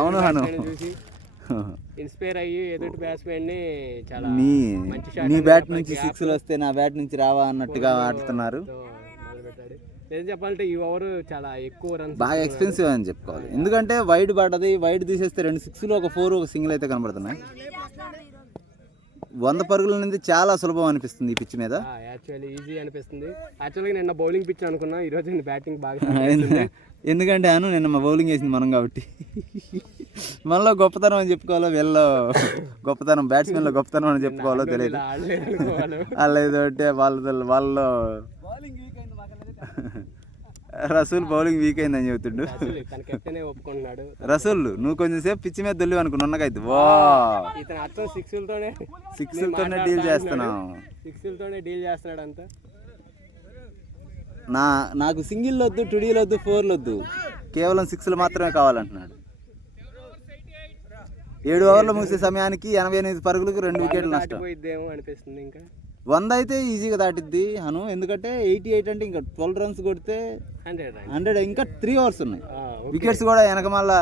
అవును, చూసి ఇన్స్పైర్ అయ్యి ఎదుటి బ్యాట్స్మెన్ ని చాలా మంచి షాట్. నీ బ్యాట్ నుంచి 6లు వస్తే నా బ్యాట్ నుంచి రావా అన్నట్టుగా ఆడుతున్నారు. మొదలుపెట్టాడు. ఏం చెప్పాలంటే ఈ ఓవర్ చాలా ఎక్కువ రన్స్, బాగా ఎక్స్పెన్సివ్ అని చెప్పుకోవాలి. ఎందుకంటే వైడ్ పడ్డది, వైడ్ తీసేస్తే 2 సిక్స్లు, ఒక 4, ఒక సింగిల్ అయితే కనబడుతున్నాయి. 100 పరుగుల నుంచి చాలా సులభం అనిపిస్తుంది ఈ పిచ్ మీద. యాక్చువల్లీ ఈజీ అనిపిస్తుంది. యాక్చువల్గా నిన్న బౌలింగ్ పిచ్ అనుకున్నా, ఈరోజు నేను బ్యాటింగ్ బాగా. ఎందుకంటే నిన్న మా బౌలింగ్ వేసింది మనం కాబట్టి. మనలో గొప్పతనం అని చెప్పుకోవాలో, వీళ్ళలో గొప్పతనం, బ్యాట్స్మెన్లో గొప్పతనం అని చెప్పుకోవాలో తెలియదు. లేదు అంటే వాళ్ళలో రసూల్ బౌలింగ్ వీక్ అయిందని చెబుతుండు. రసూల్ నువ్వు కొంచెం సేపు పిచ్చి మీద దొల్లి అనుకున్నా ఉన్నకైతే సిక్స్లతోనే డీల్ చేస్తున్నాడు అంతా. నాకు సింగిల్ వద్దు, 2Dలు వద్దు, 4లు వద్దు, కేవలం 6లు మాత్రమే కావాలంటున్నాడు. 7 ఓవర్లు ముగిసే సమయానికి 88 పరుగులకు 2 వికెట్లు నష్టం. అనిపిస్తుంది. ఇంకా 100 అయితే ఈజీగా దాటిద్ది హను. ఎందుకంటే 88 అంటే ఇంకా 12 రన్స్ కొడితే 100, ఇంకా 3 ఓవర్స్ ఉన్నాయి. వికెట్స్ కూడా వెనక మళ్ళా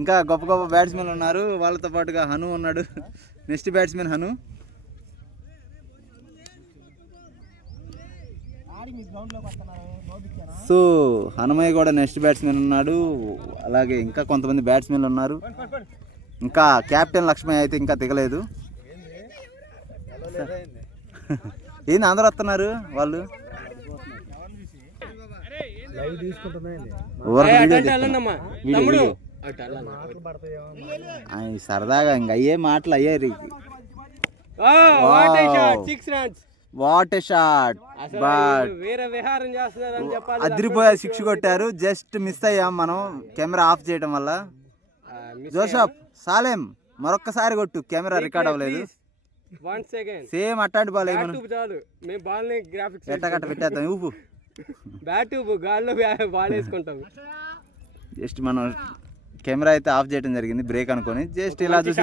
ఇంకా గొప్ప గొప్ప బ్యాట్స్మెన్ ఉన్నారు, వాళ్ళతో పాటుగా హను ఉన్నాడు, next batsmen Hanu. So Hanumayya కూడా నెక్స్ట్ బ్యాట్స్మెన్ ఉన్నాడు, అలాగే ఇంకా కొంతమంది బ్యాట్స్మెన్లు ఉన్నారు. ఇంకా కెప్టెన్ లక్ష్మయ్య అయితే ఇంకా దిగలేదు. ఏంది అందరూ వస్తున్నారు వాళ్ళు? సరదాగా ఇంకా అయ్యే మాటలు అయ్యారు. వాట్ ఏ షాట్, బట్ అదిరిపోయా 6 కొట్టారు. జస్ట్ మిస్ అయ్యాం మనం కెమెరా ఆఫ్ చేయడం వల్ల. జోసఫ్ సాలేం మరొక్కసారి కొట్టు, కెమెరా రికార్డ్ అవ్వలేదు. సేమ్ అట్లాంటి బాల్ ఎట్టగట్ట పెట్టేద్దాం. ఊపు బ్యాట్ గాల్లో బాల్ వేసుకుంటాం. జస్ట్ మనం కెమెరా అయితే ఆఫ్ చేయడం జరిగింది బ్రేక్ అనుకొని, జస్ట్ ఇలా చూసి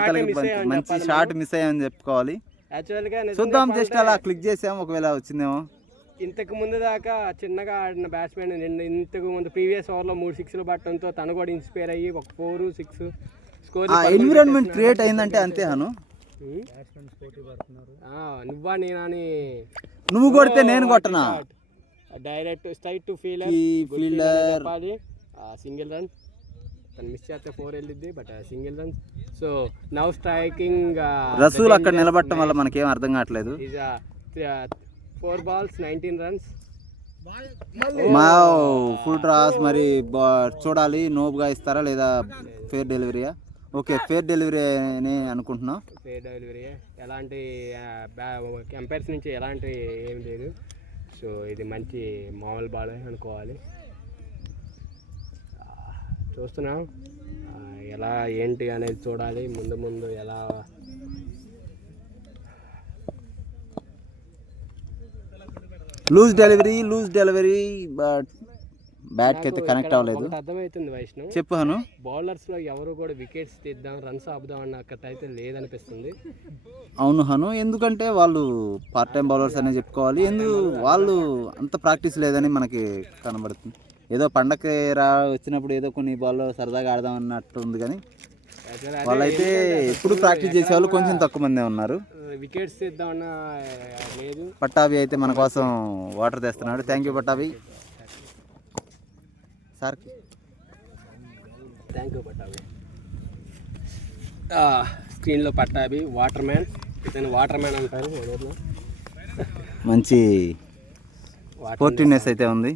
మంచి షాట్ మిస్ అయ్యామని చెప్పుకోవాలి. యాక్చువల్గా చూద్దాం, జస్ట్ అలా క్లిక్ చేసాం, ఒకవేళ వచ్చిందేమో. ఇంతకు ముందు దాకా చిన్నగా ఆడిన బ్యాట్స్మెన్ ఇంతకు ముందు ప్రీవియస్ ఓవర్లో 3 6లు పట్టడంతో తను కూడా ఇన్స్పైర్ అయ్యి ఒక 4 6 స్కోర్ ఎన్విరాన్మెంట్ క్రియేట్ అయిందంటే అంతే హను. నువ్వా నేనని నువ్వు కొడితే నేను కొట్టనా? Direct straight to fielder single run. తను మిస్ చేస్తే 4 వెళ్ళిద్ది, but single run. So now striking Rasool అక్కడ నిలబడటం వల్ల మనకేం అర్థం కావట్లేదు. 4 balls 19 runs. Full toss. మరి చూడాలి నోబ్గా ఇస్తారా లేదా ఫేర్ డెలివరీయా? ఓకే, ఫేర్ డెలివరీ అని అనుకుంటున్నాం. ఫేర్ డెలివరీ, ఎలాంటి ఎంపైర్స్ నుంచి ఎలాంటి ఏం లేదు. సో ఇది మంచి మామూలు బాల్ అనుకోవాలి. చూస్తున్నాం ఎలా ఏంటి అనేది చూడాలి ముందు ముందు ఎలా. లూజ్ డెలివరీ బట్ బ్యాట్కి అయితే కనెక్ట్ అవ్వలేదు. అర్థమవుతుంది వైష్ణవ్, చెప్పు హను. బౌలర్స్లో ఎవరు కూడా వికెట్స్ తీద్దాం రన్స్ ఆపుదాం అన్నట్టయితే లేదనిపిస్తుంది. అవును హను, ఎందుకంటే వాళ్ళు పార్ట్ టైం బౌలర్స్ అనే చెప్పుకోవాలి. వాళ్ళు అంత ప్రాక్టీస్ లేదని మనకి కనబడుతుంది. ఏదో పండగకి వచ్చినప్పుడు ఏదో కొన్ని బాల్లో సరదాగా ఆడదాం అన్నట్టు ఉంది, కానీ వాళ్ళైతే ఎప్పుడు ప్రాక్టీస్ చేసేవాళ్ళు కొంచెం తక్కువ మందే ఉన్నారు. వికెట్స్ తీద్దామన్నా లేదు. పట్టాభి అయితే మన కోసం వాటర్ తెస్తున్నాడు. Thank you Pattabhi sir. Thank you Pattabhi. స్క్రీన్లో పట్టాభి వాటర్ మ్యాన్, ఇతను వాటర్ మ్యాన్ అంటారు. మంచి స్పోర్టివ్నెస్ అయితే ఉంది.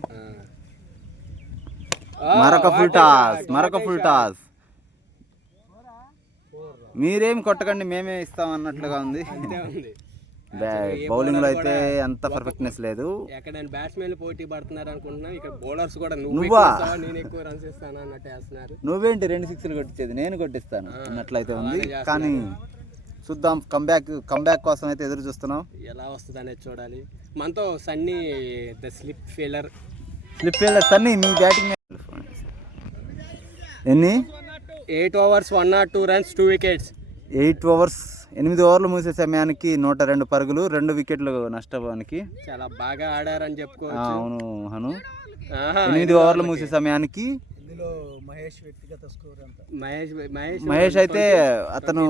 మరొక ఫుల్ టాస్. మీరేం కొట్టకండి మేమే ఇస్తాం అన్నట్లుగా ఉంది. బౌలింగ్ లో అయితే అంత పర్ఫెక్ట్నెస్ లేదు. ఎక్కడైనా బ్యాట్స్మెన్ పోటీ పడుతున్నారు అనుకుంటున్నా, ఇక్కడ బౌలర్స్ కూడా నువ్వా నేను ఎక్కువ రన్స్ ఇస్తాను అన్నట్టు వేస్తున్నారు. నువ్వేంటి 2 6లు కొట్టించేది, నేను కొట్టిస్తాను అన్నట్లయితే ఉంది. కానీ చూద్దాం, కంబ్యాక్ కోసం అయితే ఎదురు చూస్తున్నాం. ఎలా వస్తుంది అనేది చూడాలి. మనతో Sunny the slip fielder Sunny, నీ బ్యాటింగ్ ఎన్ని? 8 overs 102 runs 2 wickets. 8 overs 8 ఓవర్లు ముగిసే సమయానికి 102 పరుగులు 2 వికెట్లు నష్టపోవడానికి చాలా బాగా ఆడారని చెప్పుకోవచ్చు. అవును హను, 8 ఓవర్లు ముగిసే సమయానికి మహేష్ అయితే అతను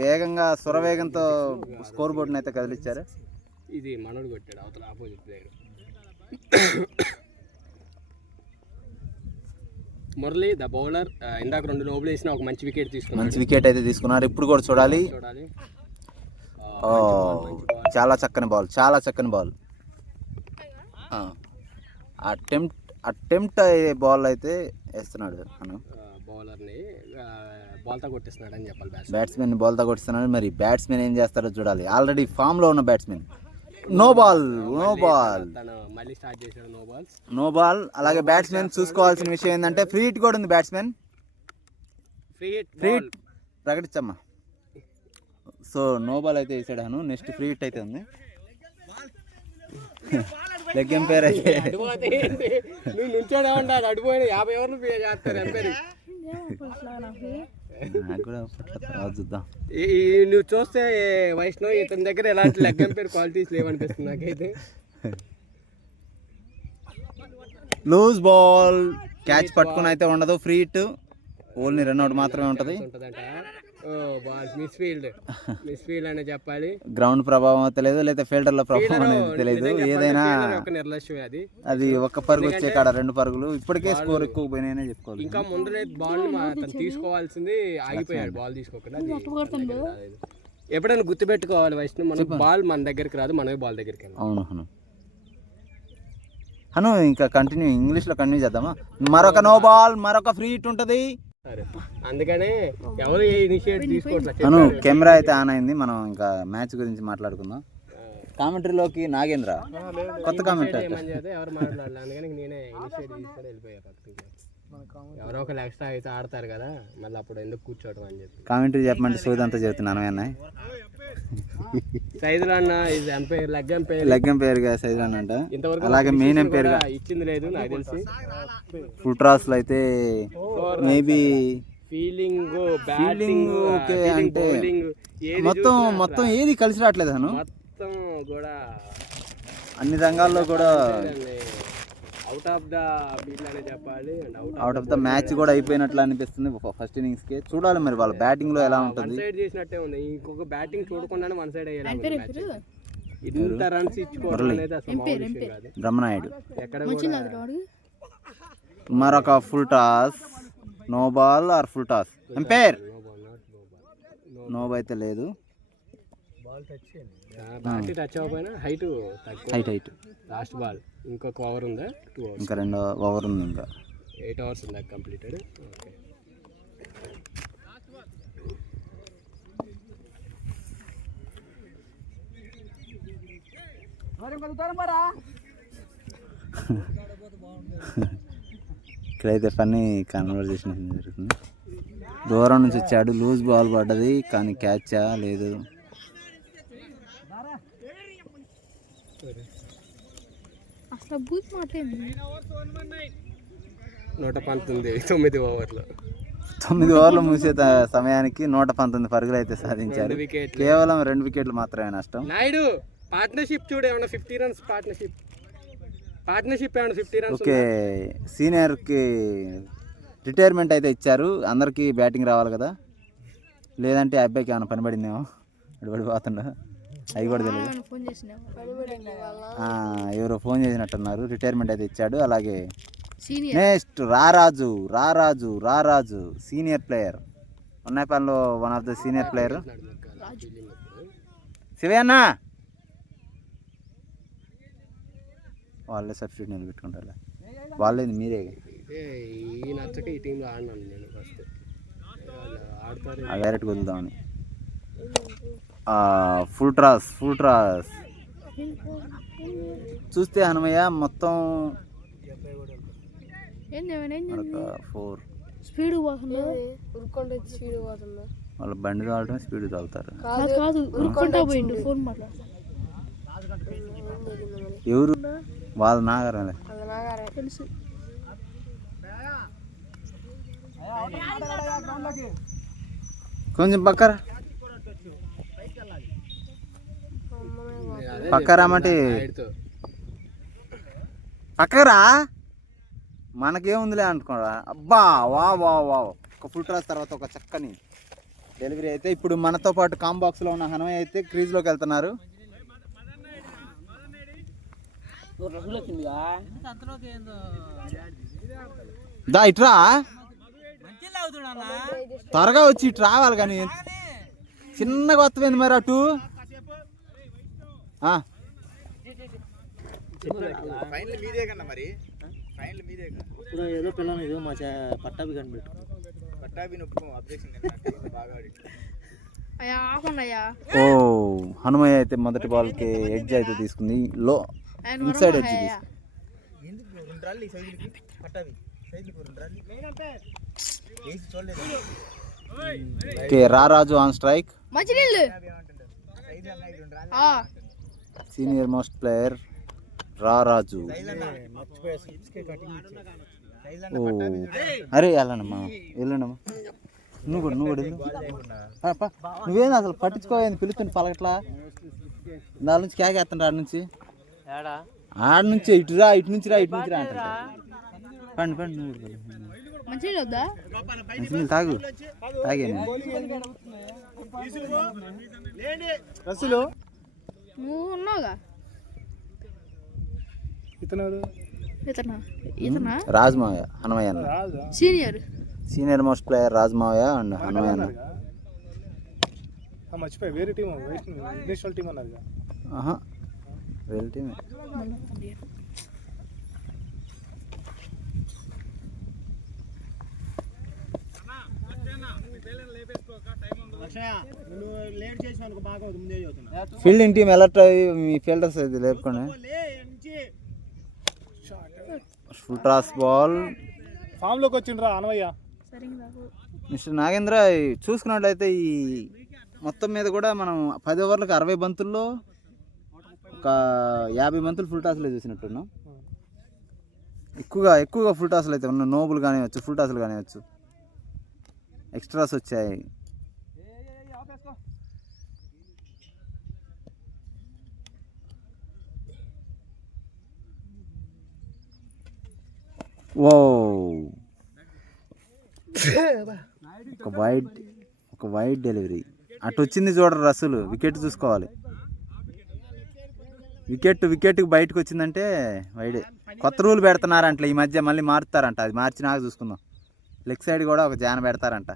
వేగంగా సురవేగంతో స్కోర్ బోర్డుని అయితే కదిలిచ్చారు. ఇది మనోడు కొట్టాడు అవతల opposite player. Murali the bowler ఇందాక 2 లోబులు వేసిన ఒక మంచి వికెట్ అయితే తీసుకున్నారు. ఇప్పుడు కూడా చూడాలి. చాలా చక్కని బాల్. అటెంప్ట్ అయ్యే బాల్ అయితే వేస్తున్నాడు అను. బౌలర్ని బాల్తో కొట్టిస్తున్నాడు అని చెప్పాలి. బ్యాట్స్మెన్ బాల్తో కొట్టిస్తున్నాడు. మరి బ్యాట్స్మెన్ ఏం చేస్తాడో చూడాలి. ఆల్రెడీ ఫామ్లో ఉన్న బ్యాట్స్మెన్. No ball. మళ్ళీ స్టార్ట్ చేశాడు. No ball. అలాగే బ్యాట్స్మెన్ చూసుకోవాల్సిన విషయం ఏంటంటే ఫ్రీ హిట్ కూడా ఉంది. బ్యాట్స్మెన్ ఫ్రీ హిట్ ప్రకటించమ్మా. సో నో బాల్ అయితే వేసాడు అను. నెక్స్ట్ ఫ్రీ హిట్ అయితే ఉంది. లెగ్ ఎంపైర్ అయితే అడిపోయిన 50 ఓవర్లు చేస్తారు ఎంపైర్. చూద్దాం. నువ్వు చూస్తే వైష్ణవ్ ఇతని దగ్గర ఎలాంటి లెగ్ ఎంపైర్ క్వాలిటీస్ లేవనిపిస్తుంది నాకైతే. లూజ్ బాల్ క్యాచ్ పట్టుకుని అయితే ఉండదు. ఫ్రీ హిట్ ఓన్లీ రన్అట్ మాత్రమే ఉంటుంది. మిస్ ఫీల్డ్ అనే చెప్పాలి. గ్రౌండ్ ప్రభావం తెలియదు, లేదా ఫీల్డర్ల ప్రభావం అనేది తెలియదు. ఏదైనా నిర్లక్ష్యం అది ఒక పరుగు వచ్చే కాడ 2 పరుగులు. ఇప్పటికే స్కోర్ ఎక్కువ పోయినాయనే చెప్పుకోవాలి. ఇంకా ముందు బాల్ తీసుకోవాల్సింది ఆగిపోయాడు. బాల్ తీసుకోకుండా ఎప్పుడైనా గుర్తుపెట్టుకోవాలి వైష్ణవ్, మన బాల్ మన దగ్గరికి రాదు, మనమే బాల్ దగ్గరికి వెళ్ళాలి. అవును హను. ఇంకా ఇంగ్లీష్లో కంటిన్యూ చేద్దామా? మరొక నో బాల్, మరొక ఫ్రీ హిట్ ఉంటుంది. అందుకనే ఎవరు ఇనిషియేట్ తీసుకోవట్లేదు. అను కెమెరా అయితే ఆన్ అయింది. మనం ఇంకా మ్యాచ్ గురించి మాట్లాడుకుందాం. కామెంటరీలోకి నాగేంద్ర కొత్త కామెంటరీ ఎవరు మాట్లాడలేదు, అందుకని నేనే ఇనిషియేట్ తీసుకొని వెళ్ళిపోయా. ఎవరో ఒకరు ఎక్స్ట్రా అయితే ఆడతారు కదా, మళ్ళీ అప్పుడు ఎందుకు కూర్చోవడం అని చెప్పి. కామెంటరీ చెప్పమంటే సోదంతా చెబుతున్నాను అన్నయ్య. సైదులు అన్న ఇది ఎంపైర్ లెగ్ ఎంపైర్గా సైదులు అన్న అంట. ఇంతవరకు అలాగే మెయిన్ ఎంపైర్గా ఇచ్చింది లేదు నాకు తెలిసి. ఫుట్రాస్లో అయితే మేబీ ఫీలింగ్ ఓకే అంటే మొత్తం ఏది కలిసి రావట్లేదు అను. మొత్తం కూడా అన్ని రంగాల్లో కూడా అవుట్ ఆఫ్ ద ఫీల్డ్ అనే చెప్పాలి. అవుట్ ఆఫ్ ద మ్యాచ్ కూడా అయిపోయినట్లు అనిపిస్తుంది ఫస్ట్ ఇన్నింగ్స్ కి. చూడాలి మరి వాళ్ళ బ్యాటింగ్ లో ఎలా ఉంటుంది. సైడ్ చేసినట్టే ఉంది, ఇంకొక బ్యాటింగ్ చూడకుండానే వన్ సైడ్ అయ్యేలా. ఇంత రన్స్ ఇచ్చుకోవడం అనేది అసలు మామూలు విషయం కాదు. బ్రహ్మనాయుడు ఎక్కడ కూడా మరొక full toss, no ball or full toss. Umpire no అయితే లేదు. బ్యాట్ టచ్ అవ్వకపోయినా హైట్ లాస్ట్ బాల్. ఇంకొక ఓవర్ ఉందా? 2 hours. ఇంకా 2 ఓవర్ ఉంది. ఇంకా 8 hours ఉందా కంప్లీటెడ్. ఓకే, ఇక్కడైతే ఫన్నీ కన్వర్జేషన్ జరుగుతుంది. దూరం నుంచి వచ్చాడు, లూజ్ బాల్ పడ్డది కానీ క్యాచా లేదు. అసలు బూత్ మాట్లాడింది. 119 ఓవర్లో 9 ఓవర్లు ముగిసే సమయానికి 119 పరుగులు అయితే సాధించారు. కేవలం 2 వికెట్లు మాత్రమే నష్టం. నాయుడు పార్ట్నర్షిప్ చూడు, ఏమన్నా 50 runs పార్ట్నర్షిప్ ఏమన్నా 50 runs. ఓకే, సీనియర్కి రిటైర్మెంట్ అయితే ఇచ్చారు. అందరికీ బ్యాటింగ్ రావాలి కదా, లేదంటే అబ్బాయికి ఏమైనా పని పడిందేమో, పడిపోతుండ అవి కూడా తెలియదు. ఎవరో ఫోన్ చేసినట్టున్నారు. రిటైర్మెంట్ అయితే ఇచ్చాడు. అలాగే నెక్స్ట్ రారాజు సీనియర్ ప్లేయర్, ఉన్నపల్లిలో one of the senior player. శివయ్యన్న వాళ్ళే సబ్స్టిట్యూట్ నిలబెట్టుకుంటారు. వాళ్ళేది మీరే ఈ నచ్చక ఈ టీంలో ఆడినాను నేను ఫస్ట్. డైరెక్ట్గా వదులుదామని. ఫుల్ ట్రాస్ చూస్తే హనుమయ్య మొత్తం 4 స్పీడ్ వాళ్ళ బండి తోలటం స్పీడ్ తోలుతారు. కాదు ఉరుక్కుంటా పోయిండు ఫోన్ మాట్లాడు. ఎవరు వాళ్ళ నాగారే తెలుసు. కొంచెం పక్కరామంటే పక్కరా మనకేముందిలే అనుకోరా. అబ్బా వా ఒక ఫుల్ టాస్ తర్వాత ఒక చక్కని డెలివరీ అయితే. ఇప్పుడు మనతో పాటు కాంబాక్స్లో ఉన్న హనుమయ్య అయితే క్రీజ్లోకి వెళ్తున్నారు. దా ఇట్రా, త్వరగా వచ్చి ఇటు రావాలి. కానీ చిన్నగా వస్తుంది మరి అటు. ఏదో పిల్లలు ఏదో మా పట్టాభి కనిపెట్టు ఓ హనుమయ్య అయితే మొదటి బాల్కి ఎడ్జ్ అయితే తీసుకుంది. లో ఇన్సైడ్ ఎడ్జ్ తీసుకుంది. రారాజు on strike. Senior most player రారాజు. ఓ అరే వెళ్ళండమ్మా నువ్వు కూడా నువ్వేంది అసలు పట్టించుకోవాలి. పిలుతుంటే పలకట్లా, దాని నుంచి కేకేస్తాను. ఆడ నుంచి ఇటు నుంచి రా అంటారు. పండి నువ్వు మంచినీళ్ళు తాగు. తాగాను రసులు. నువ్వు ఉన్నావుగా. రాజమావయ్య హనుమయ్య అన్న సీనియర్ మోస్ట్ ప్లేయర్ రాజమావయ్య అండ్ హనుమయ్య అన్న. మర్చిపోయి వేరే టీం నేషనల్ టీం అన్నారు. వేరే టీమే. ఫీల్డింగ్ టీం అలర్ట్ అయ్యి మీ ఫీల్డర్స్ అయితే లేపుకోండి. ఫుల్ టాస్ బాల్ ఫామ్లోకి వచ్చిండ్రా అనవయ్య. సరిగ్గా నాకు మిస్టర్ నాగేంద్ర చూసుకున్నట్లయితే ఈ మొత్తం మీద కూడా మనం 10 ఓవర్లకు 60 బంతుల్లో ఒక 50 బంతులు ఫుల్ టాస్లే చూసినట్టున్నాం. ఎక్కువగా ఫుల్ టాస్లు అయితే ఉన్నాయి. నోబుల్ కానివచ్చు, ఫుల్ టాస్లు కానివచ్చు, ఎక్స్ట్రాస్ వచ్చాయి. ఓ ఒక వైడ్ డెలివరీ అటు వచ్చింది చూడరు రసూలు. వికెట్ చూసుకోవాలి. వికెట్కి బయటకు వచ్చిందంటే వైడే. కొత్త రూల్ పెడుతున్నారంట ఈ మధ్య, మళ్ళీ మారుతారంట. అది మార్చి నాకు చూసుకుందాం. లెగ్ సైడ్ కూడా ఒక జాన పెడతారంట.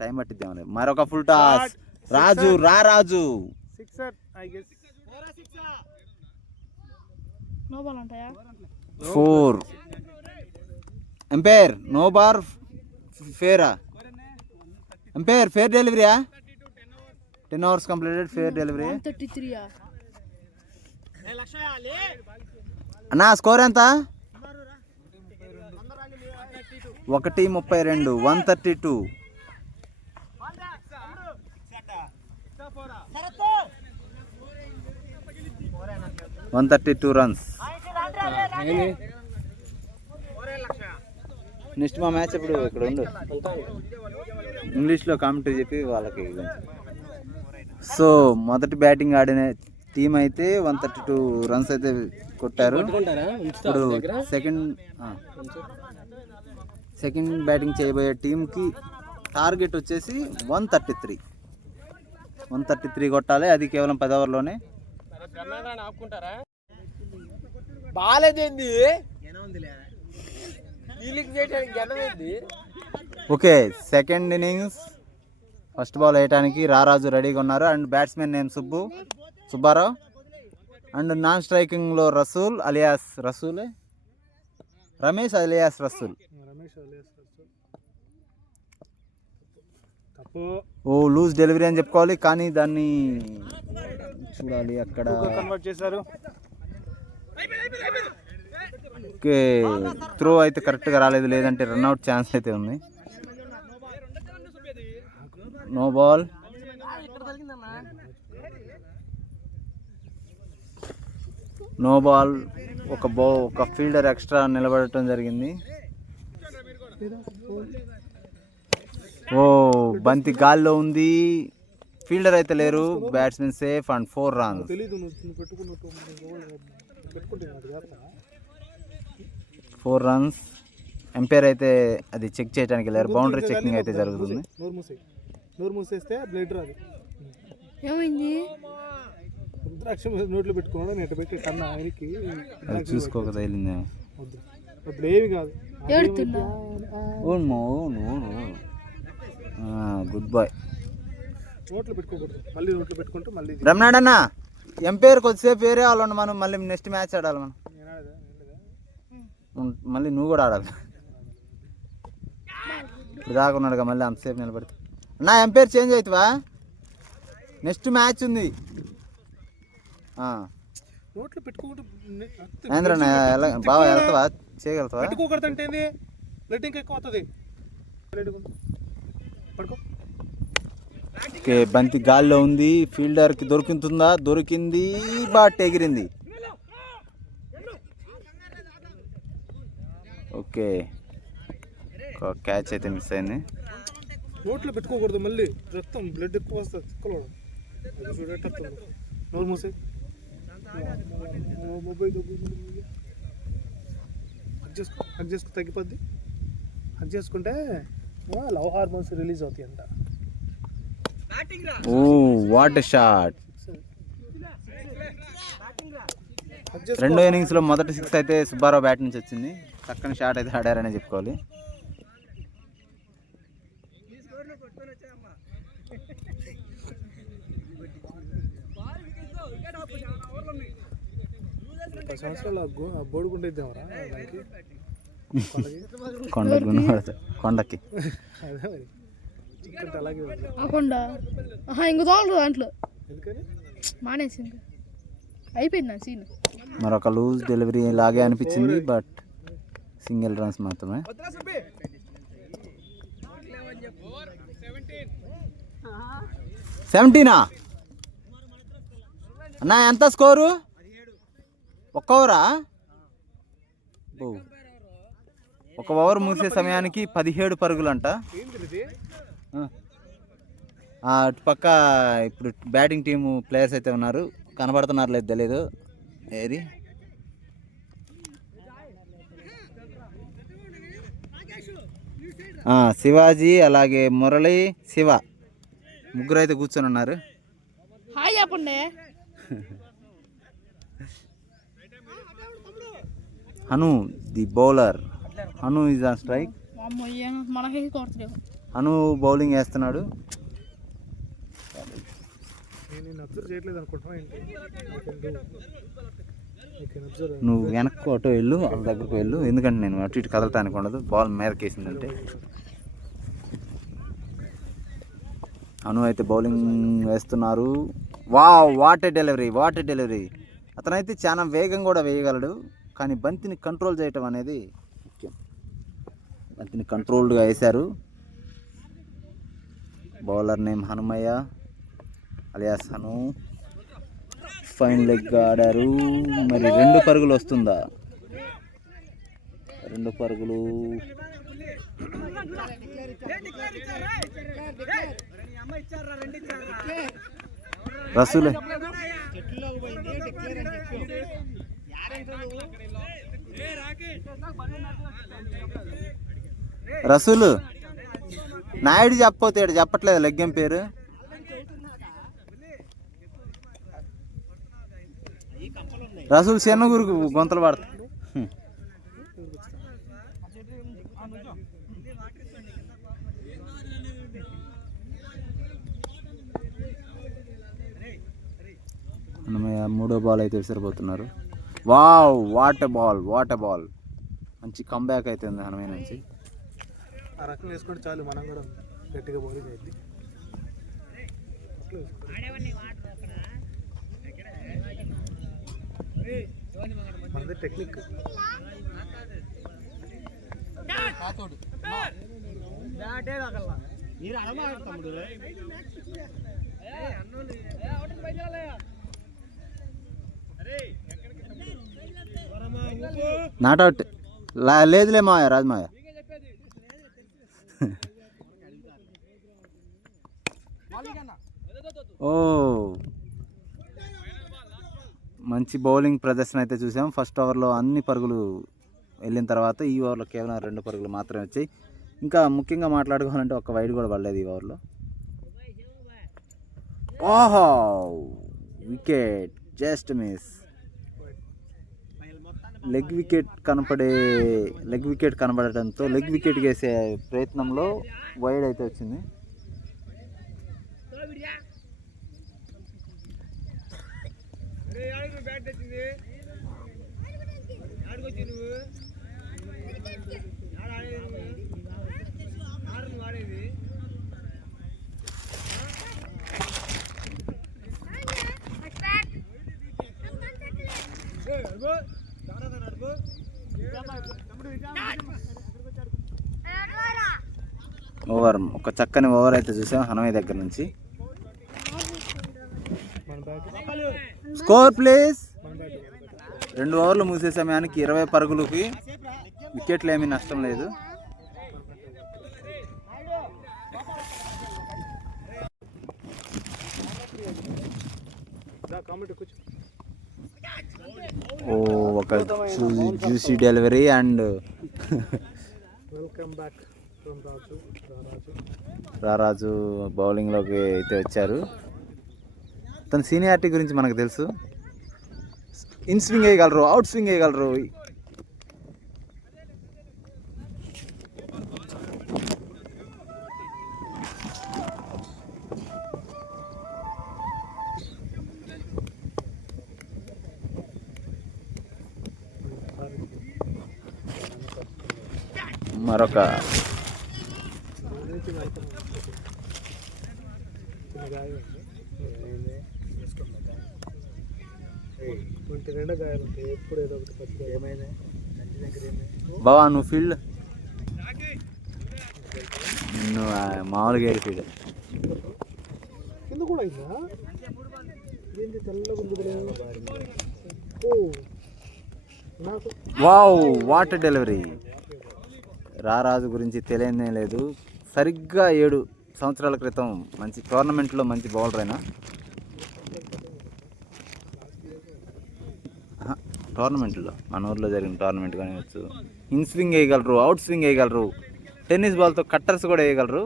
టైం పట్టిద్దాం. మరొక full toss. Raju Raju 6 I guess. No ball అంటాయా? 4. ఎంపైర్ నో బార్ ఫేరా? ఎంపైర్ ఫేర్ డెలివరీయా? 10 hours కంప్లీటెడ్. Fair delivery. 133 అన్నా స్కోర్ ఎంత? 132. 132. 132 రన్స్. నెక్స్ట్ మా మ్యాచ్ ఎప్పుడు ఇక్కడ ఉండు. ఇంగ్లీష్లో కామెంటరీ చెప్పి వాళ్ళకి. సో మొదటి బ్యాటింగ్ ఆడిన టీం అయితే 132 రన్స్ అయితే కొట్టారు. ఇప్పుడు సెకండ్ బ్యాటింగ్ చేయబోయే టీంకి టార్గెట్ వచ్చేసి 133 కొట్టాలి. అది కేవలం 10 ఓవర్లోనే. Okay, second innings first ball వేయడానికి రారాజు రెడీగా ఉన్నారు. And batsmen name Subbarao. And non స్ట్రైకింగ్లో రమేష్ అలియాస్ రసూల్. ఓ లూజ్ డెలివరీ అని చెప్పుకోవాలి, కానీ దాన్ని చూడాలి అక్కడ. కన్వర్ట్ చేశారు. ఓకే, త్రో అయితే కరెక్ట్గా రాలేదు, లేదంటే రన్అట్ ఛాన్స్ అయితే ఉంది. No ball. ఒక ఫీల్డర్ ఎక్స్ట్రా నిలబడటం జరిగింది. ఓ బంతి గాల్లో ఉంది. ఫీల్డర్ అయితే లేరు. Batsmen safe and 4 runs. 4 runs. Umpire అయితే అది చెక్ చేయడానికి వెళ్ళారు. బౌండరీ చెకింగ్ అయితే జరుగుతుంది. నోరు మూసేస్తే బ్లడ్ రాదు. ఏమైంది? రుద్రాక్ష నోట్లో పెట్టుకున్నాడు. నెట్ పెట్టి కన్నా ఆయనకి అది చూసుకోక తగిలింది. అప్పుడు ఏమి కాదు. ఏడుతున్నా? Good boy. నోట్లో పెట్టుకోకూడదు. మళ్ళీ నోట్లో పెట్టుకుంటే మళ్ళీ రమణాడన్న ఎంపైర్ కొద్దిసేపు వేరే వాళ్ళు మనం మళ్ళీ నెక్స్ట్ మ్యాచ్ ఆడాలి. మనం మళ్ళీ నువ్వు కూడా ఆడాలి. ఇప్పుడు దాకా ఉన్నాడుగా, మళ్ళీ అంతసేపు నిలబడితే. నా ఎంపైర్ చేంజ్ అవుతావా? నెక్స్ట్ మ్యాచ్ ఉంది. నోట్లో పెట్టుకోకుండా బాగా వెళ్తావా? చేయగలుగుతావా? పెట్టుకోకూడదు అంటే బ్లడ్ ఇంకా ఎక్కువ అవుతుంది. పడుకో. ఓకే, బంతి గాల్లో ఉంది. ఫీల్డర్కి దొరికింది. బాట్ ఎగిరింది. ఓకే, ఒక క్యాచ్ అయితే మిస్ అయింది. నోట్లో పెట్టుకోకూడదు. మళ్ళీ రక్తం బ్లడ్ ఎక్కువ వస్తుంది. నోరు మూసే. హక్ చేసుకో తగ్గిపోద్ది. హక్ చేసుకుంటే లవ్ హార్మోన్స్ రిలీజ్ అవుతాయి అంట. Oh what a shot. రెండో ఇన్నింగ్స్లో మొదటి 6 అయితే సుబ్బారావు బ్యాట్ నుంచి వచ్చింది. చక్కని షాట్ అయితే ఆడారనే చెప్పుకోవాలి. కొండకి ఇంక తోలరు దాంట్లో మానేసి ఇంకా అయిపోయింది నా సీన్. మరొక లూజ్ డెలివరీ లాగే అనిపించింది. బట్ సింగిల్ రన్స్ మాత్రమే. 17 అన్నా, ఎంత స్కోరు? 1 ఓవరా? ఒక ఓవర్ ముగిసే సమయానికి 17 పరుగులంట. అటు పక్క ఇప్పుడు బ్యాటింగ్ టీము ప్లేయర్స్ అయితే ఉన్నారు, కనబడుతున్నారు లేదు తెలీదు. ఏది శివాజీ, అలాగే మురళి, శివ ముగ్గురు అయితే కూర్చొని ఉన్నారు. హాయ్ చెప్పండి. Hanu the bowler. Hanu is on strike. మనకి కొడతలేవు. హను బౌలింగ్ వేస్తున్నాడు. నువ్వు వెనక్కి అటు వెళ్ళు, వాళ్ళ దగ్గరకు వెళ్ళు, ఎందుకంటే నేను అటు ఇటు కదలటానికి ఉండదు. బాల్ మేరకు వేసిందంటే. అను అయితే బౌలింగ్ వేస్తున్నారు. Wow, what a delivery, what a delivery. అతనైతే చాలా వేగం కూడా వేయగలడు, కానీ బంతిని కంట్రోల్ చేయటం అనేది ముఖ్యం. బంతిని కంట్రోల్డ్గా వేశారు. Bowler name Hanumayya alias Hanu. Fine leg ఆడారు. మరి 2 పరుగులు వస్తుందా? 2 పరుగులు. రసూల్ రసూలు నాయుడు చెప్పపోతే చెప్పట్లేదు లెగ్గం పేరు. రసూల్ చెన్నగురికి గొంతలు పడతాయి. హనుమయ్య 3వ బాల్ అయితే విసిరబోతున్నారు. Wow, what a ball, what a ball. మంచి కంబ్యాక్ అయితే ఉంది హనుమయ్య నుంచి. ఆ రకంగా వేసుకుంటే చాలు, మనం కూడా గట్టిగా బౌలింగ్ అయింది. మనది టెక్నిక్. నాట్అవుట్ లేదులే మాయ రాజమాయ. ఓ, మంచి బౌలింగ్ ప్రదర్శన అయితే చూసాం. ఫస్ట్ ఓవర్లో అన్ని పరుగులు వెళ్ళిన తర్వాత ఈ ఓవర్లో కేవలం 2 పరుగులు మాత్రమే వచ్చాయి. ఇంకా ముఖ్యంగా మాట్లాడుకోవాలంటే ఒక్క వైడ్ కూడా పడలేదు ఈ ఓవర్లో. ఓహో, wicket, just miss. Leg wicket కనబడటంతో లెగ్ వికెట్ వేసే ప్రయత్నంలో వైడ్ అయితే వచ్చింది. ఓవర్, ఒక చక్కని ఓవర్ అయితే చూసాం హనుమయ్య దగ్గర నుంచి. Score please. 2 ఓవర్లు ముగిసే సమయానికి 20 పరుగులకి వికెట్లు ఏమీ నష్టం లేదు. ఓ, ఒక juicy delivery and welcome back from రారాజు బౌలింగ్లోకి అయితే వచ్చారు. తన సీనియారిటీ గురించి మనకు తెలుసు. ఇన్ స్వింగ్ వేయగలరు, అవుట్ స్వింగ్ వేయగలరు. మరొక ఒంటి నిండా గాయాలు ఉంటాయి ఎప్పుడు, ఏదో ఒకటి పచ్చి. ఏమైనా బావా నువ్వు ఫీల్డ్ నువ్వు మామూలుగా ఏడు ఫీల్డ్. కింద కూడా అయిందా? ఏంటి తెల్లగా ఉంది కదా? ఓ నాకు వావ్ వాటర్ డెలివరీ. రారాజు గురించి తెలియనే లేదు. సరిగ్గా 7 సంవత్సరాల క్రితం మంచి టోర్నమెంట్లో మంచి బౌలర్ అయినా, టోర్నమెంట్లో మన ఊర్లో జరిగిన టోర్నమెంట్ కానివచ్చు, ఇన్ స్వింగ్ వేయగలరు, అవుట్ స్వింగ్ వేయగలరు, టెన్నిస్ బాల్తో కట్టర్స్ కూడా వేయగలరు.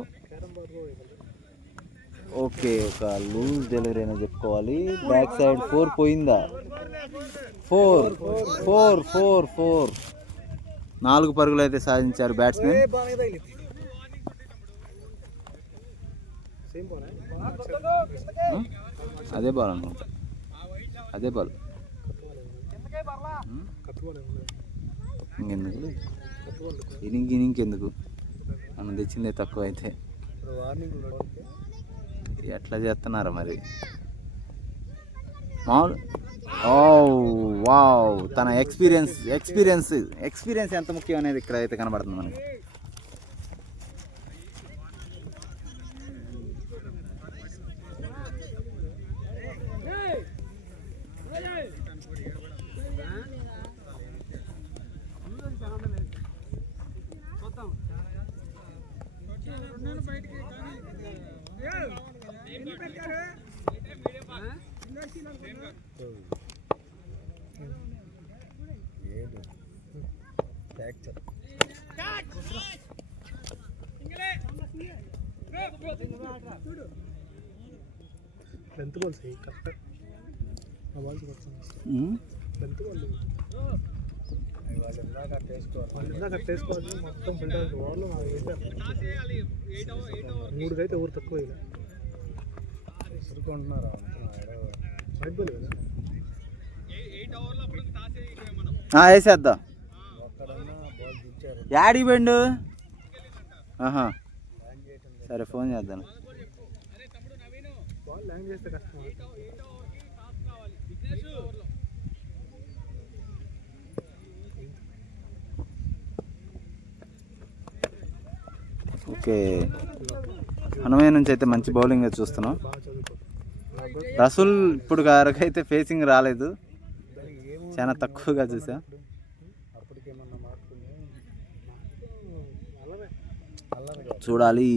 ఓకే, ఒక లూజ్ డెలివరీ అయినా చెప్పుకోవాలి. బ్యాక్ సైడ్ 4 పోయిందా? 4 4 పరుగులు అయితే సాధించారు బ్యాట్స్మెన్. అదే బాల్ అనుకుంటా, అదే బాల్. ఇంకెందుకు ఇంకెందుకు, మనం తెచ్చిందే తక్కువ అయితే ఎట్లా చేస్తున్నారా మరి మామూలు. ఓ వావ్, తన ఎక్స్పీరియన్స్ ఎంత ముఖ్యం అనేది ఇక్కడ అయితే కనబడుతుంది మనకి. Length balls correct. ఆ బాల్స్ లెంత్ బాల్ వాళ్ళు కట్టేసుకోవాలి. మొత్తం ఫిల్టర్ వాళ్ళు 3 అయితే ఎవరు తక్కువ ఇలా ఎదుర్కొంటున్నారా? వైట్ బాల్ కదా వేసేద్దాం. యాడి బండు. సరే ఫోన్ చేద్దాం. బాల్ ల్యాండ్ చేస్తే కష్టం. ఓకే, హనుమయ్య నుంచి అయితే మంచి బౌలింగ్ చూస్తున్నాం. రసూల్ ఇప్పుడు వరకైతే ఫేసింగ్ రాలేదు, చాలా తక్కువగా చూసా. చూడాలి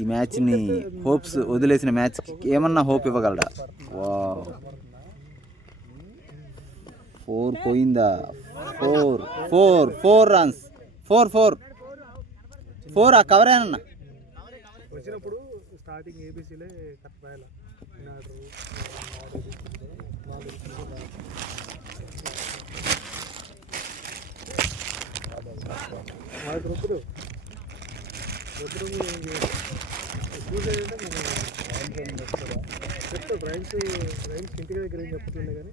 ఈ మ్యాచ్ని, హోప్స్ వదిలేసిన మ్యాచ్కి ఏమన్నా హోప్ ఇవ్వగలడా? వా 4 పోయిందా? 4 రన్స్. 4 ఆ కవర్ అయినా వచ్చినప్పుడు స్టార్టింగ్ ఏబీసీలే కరెక్ట్ రాయాల. డ్రైన్స్ ఇంటికి దగ్గర ఏం చెప్పట్లేదు కానీ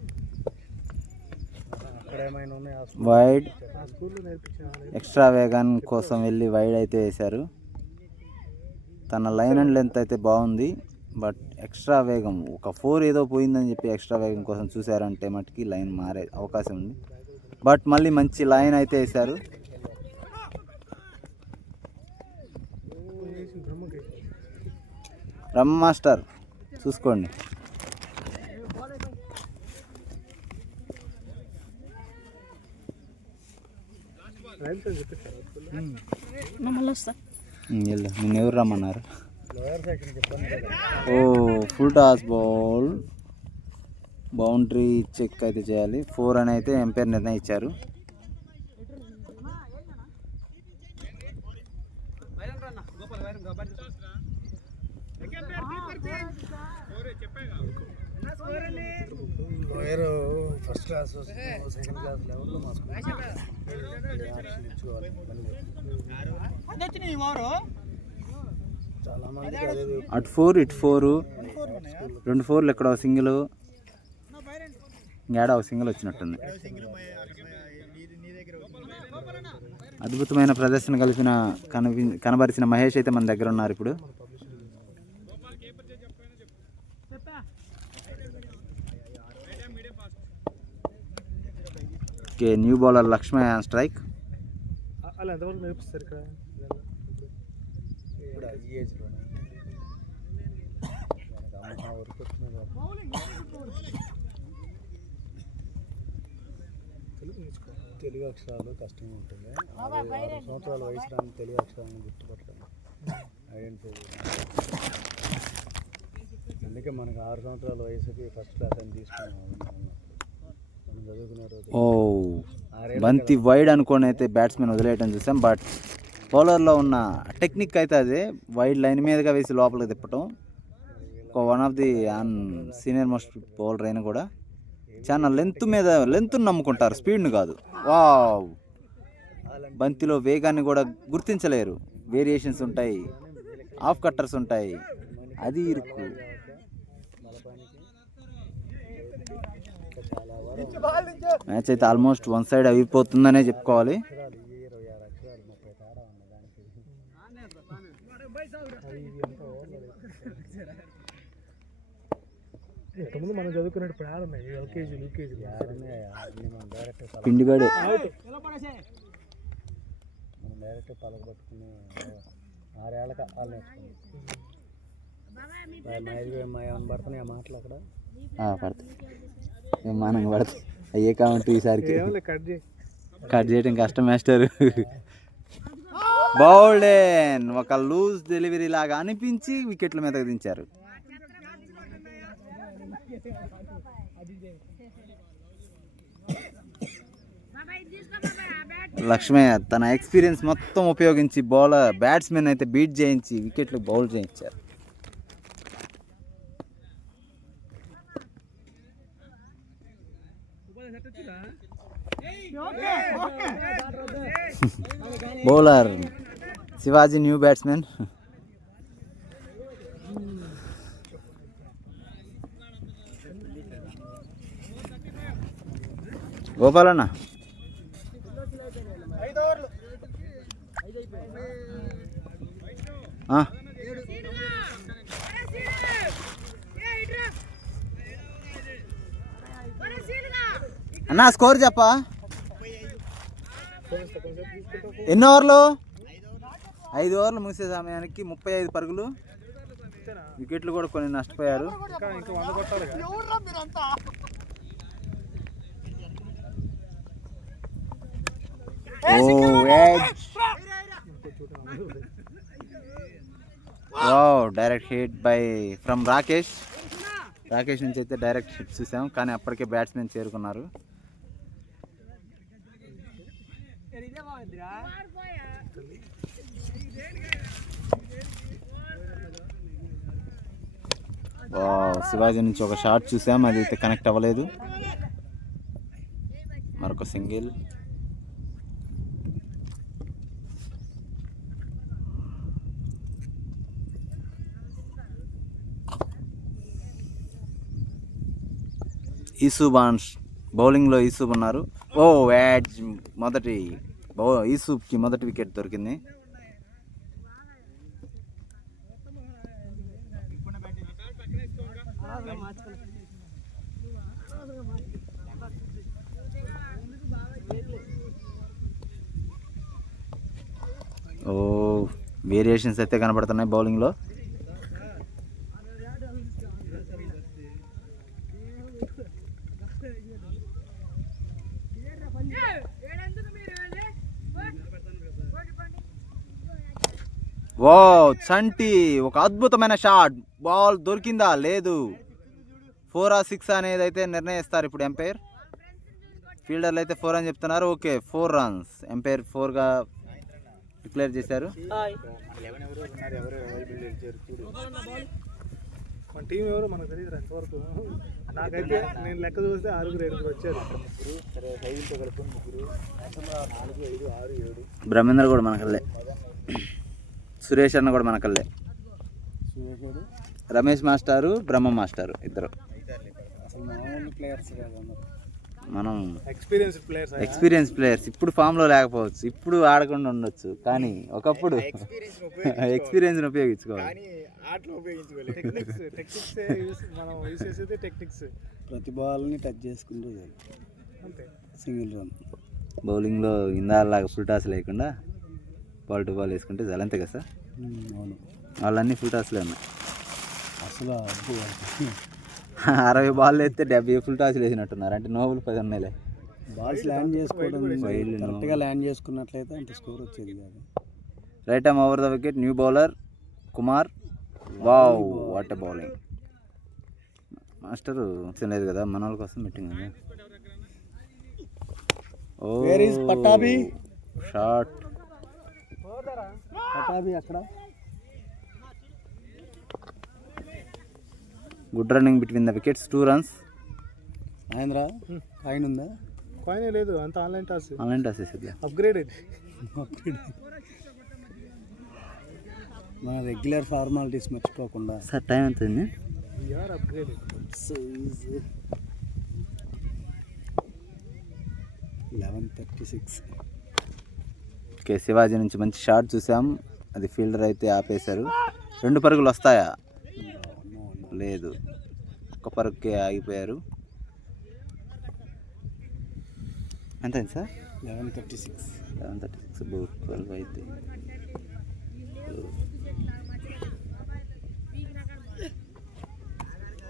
అక్కడ ఏమైనా ఉన్నాయి. వైడ్ ఆ స్కూల్లో నేర్పించిన ఎక్స్ట్రా వేగన్ కోసం వెళ్ళి వైడ్ అయితే వేశారు. తన లైన్ అండ్ లెంత్ అయితే బాగుంది, బట్ ఎక్స్ట్రా వేగం ఒక 4 ఏదో పోయిందని చెప్పి ఎక్స్ట్రా వేగం కోసం చూసారంటే మటుకి లైన్ మారే అవకాశం ఉంది. బట్ మళ్ళీ మంచి లైన్ అయితే వేశారు. బ్రహ్మ మాస్టర్ చూసుకోండి. వెళ్ళు, నిన్ను ఎవరు రమ్మన్నారు? ఓ full toss ball, boundary check అయితే చేయాలి. 4 అని అయితే ఎంపైర్ నిర్ణయించారు. ఫస్ట్ క్లాస్ సెకండ్ క్లాస్ లెవెల్లో మా స్కూల్ చాలా మంది అటు 4 ఇటు 4, 2 4లు ఎక్కడ సింగిల్, ఇంకేడా ఒక సింగిల్ వచ్చినట్టుంది. అద్భుతమైన ప్రదర్శన కనబరిచిన మహేష్ అయితే మన దగ్గర ఉన్నారు ఇప్పుడు. Okay, new bowler Lakshmaiah strike. అలా ఎంతవరకు నేర్పిస్తారు ఇక్కడ ఇప్పుడు ఈ ఏజ్లో వరకు వచ్చిన తెలుగు అక్షరాలు కష్టంగా ఉంటుంది. 6 సంవత్సరాల వయసు రాని తెలుగు అక్షరాలను గుర్తుపట్టలేదు, ఐడెంటిఫై చేయాలి. అందుకే మనకు 6 సంవత్సరాల వయసుకి ఫస్ట్ క్లాస్ అని తీసుకున్నాం. మనం చదువుకునే రోజు బంతి వైడ్ అనుకొని అయితే బ్యాట్స్మెన్ వదిలేయటం చూసాం. బట్ బౌలర్లో ఉన్న టెక్నిక్ అయితే అదే, వైడ్ లైన్ మీదుగా వేసి లోపలికి తిప్పటం. One of the senior most bowler అయినా కూడా చాలా లెంత్ నమ్ముకుంటారు, స్పీడ్ని కాదు. వావ్, బంతిలో వేగాన్ని కూడా గుర్తించలేరు. వేరియేషన్స్ ఉంటాయి, ఆఫ్ కట్టర్స్ ఉంటాయి, అది ఇరుకు. మ్యాచ్ అయితే ఆల్మోస్ట్ వన్ సైడ్ అయిపోతుందనే చెప్పుకోవాలి. ఇంతకుముందు మనం చదువుకున్నట్టు ఇప్పుడు ఉన్నాయి ఎల్కేజీ యూకేజీ పిండిబడే మనం డైరెక్ట్ పలకబట్టుకుని 6 ఏళ్ళకి వాళ్ళు నేర్చుకున్నాం. ఏమైనా పడుతున్నాయి ఆ మాటలు అక్కడ పడతాయి, విమానంగా పడతాయి. అయ్యే కావంటే ఈసారికి కట్ చేయడం కష్టం మాస్టర్. బౌల్డెన్ ఒక లూజ్ డెలివరీ లాగా అనిపించి వికెట్ల మీదకి దించారు. లక్ష్మయ్య తన ఎక్స్పీరియన్స్ మొత్తం ఉపయోగించి బ్యాట్స్మెన్ అయితే బీట్ చేయించి వికెట్లు బౌల్ చేయించారు. Bowler Sivaji new batsmen. గోపాలన్న అన్నా స్కోర్ చెప్పా. ఎన్ని ఓవర్లు? 5 ఓవర్లు ముగిసే సమయానికి 35 పరుగులు. వికెట్లు కూడా కొన్ని నష్టపోయారు. డైరెక్ట్ హిట్ ఫ్రమ్ రాకేష్ నుంచి అయితే డైరెక్ట్ హిట్ చూసాం, కానీ అప్పటికే బ్యాట్స్మెన్ చేరుకున్నారు. శివాజీ నుంచి ఒక షాట్ చూసాం, అది అయితే కనెక్ట్ అవ్వలేదు. మరొక సింగిల్. ఈసూబాన్ బౌలింగ్లో ఈసూబ్ ఉన్నారు. ఈసూబ్కి మొదటి వికెట్ దొరికింది. వేరియేషన్స్ అయితే కనబడుతున్నాయి బౌలింగ్లో. చంటి ఒక అద్భుతమైన షాట్. బాల్ దొరికిందా లేదు, 4 or 6 అనేది అయితే నిర్ణయిస్తారు ఇప్పుడు ఎంపైర్. ఫీల్డర్లు అయితే 4 అని చెప్తున్నారు. ఓకే, 4 runs ఎంపైర్ 4గా డిక్లేర్ చేశారు. మన టీం ఎవరో మనకు తెలియదు ఎంతవరకు. నాకైతే నేను లెక్క చూస్తే 6-7 వచ్చారు. బ్రహ్మేంద్ర కూడా మనకల్లే, సురేష్ అన్న కూడా మనకల్లే, రమేష్ మాస్టారు, బ్రహ్మ మాస్టారు ఇద్దరు. మనం ఎక్స్పీరియన్స్ ప్లేయర్స్. ఇప్పుడు ఫామ్లో లేకపోవచ్చు, ఇప్పుడు ఆడకుండా ఉండొచ్చు, కానీ ఒకప్పుడు ఎక్స్పీరియన్స్ ఉపయోగించుకోవాలి. మనం యూస్ చేసేది టెక్నిక్స్. ప్రతి బాల్ని టచ్ చేసుకుంటూ అంతే. Single run. బౌలింగ్లో ఇందాలాగా ఫుల్ టాస్ లేకుండా బాల్ టు బాల్ వేసుకుంటే చాలు, అంతే కదా సార్? అవును, వాళ్ళన్నీ ఫుల్ టాస్లే ఉన్నాయి. అసలు 60 బాల్ వేస్తే 70 ఫుల్ టాస్లు వేసినట్టున్నారు, అంటే నోబుల్ 10 ఉన్నాయిలే. బాల్స్ ల్యాండ్ చేసుకోవడం వైల్డ్ కరెక్ట్గా ల్యాండ్ చేసుకున్నట్లయితే అంత స్కోర్ వచ్చేది కాదు. Right arm over the wicket, new bowler Kumar. Wow, what a bowling. Master లేదు కదా, మన వాళ్ళ కోసం మీటింగ్ అది. ఓ Where is Pattabhi? Shot. Pattabhi అక్కడ. Good running between the wickets, 2 runs. Mahendra coin ఉందా? కాయిన్ లేదు, అంత ఆన్లైన్ టాస్. ఆన్లైన్ టాస్ వేసేది. అప్గ్రేడ్ ఇది. మన రెగ్యులర్ ఫార్మాలిటీస్ మర్చిపోకుండా. సార్ టైం ఎంత అయింది? We are upgrade. 11:36. ఓకే, శివాజీ నుంచి మంచి షాట్ చూసాం, అది ఫీల్డర్ అయితే ఆపేశారు. 2 పరుగులు వస్తాయా? లేదు, 1 పరుగుకే ఆగిపోయారు. ఎంత అయింది సార్? 11:36. 12 అయితే.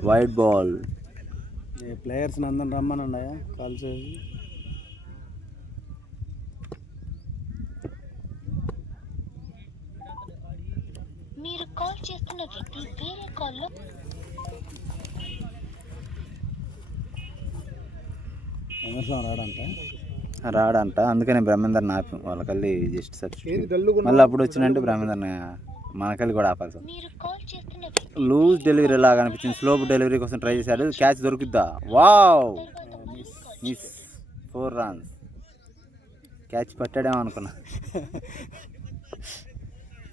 Wide ball. ప్లేయర్స్ అందరం రమ్మనండాయా కాల్ చేసి. మీరు కాల్ చేస్తున్న వ్యక్తి వేరే కాల్లో. ఎమర్సన్ రాడంట. రాడంట, అందుకనే బ్రహ్మేందర్ ఆపి వాళ్ళకల్లి జస్ట్ సబ్స్టిట్యూట్. గల్లుగా మళ్ళీ అప్పుడు వచ్చినంటే బ్రహ్మేందర్ మనకల్లి కూడా ఆపాల్సి. మీరు కాల్ చేస్తున్న వ్యక్తి లూజ్ డెలివరీ లాగా అనిపించింది, స్లోప్ డెలివరీ కోసం ట్రై చేశాడు, క్యాచ్ దొరుకుద్దా? Wow, miss. 4 runs. క్యాచ్ పట్టాడేమో అనుకున్నా,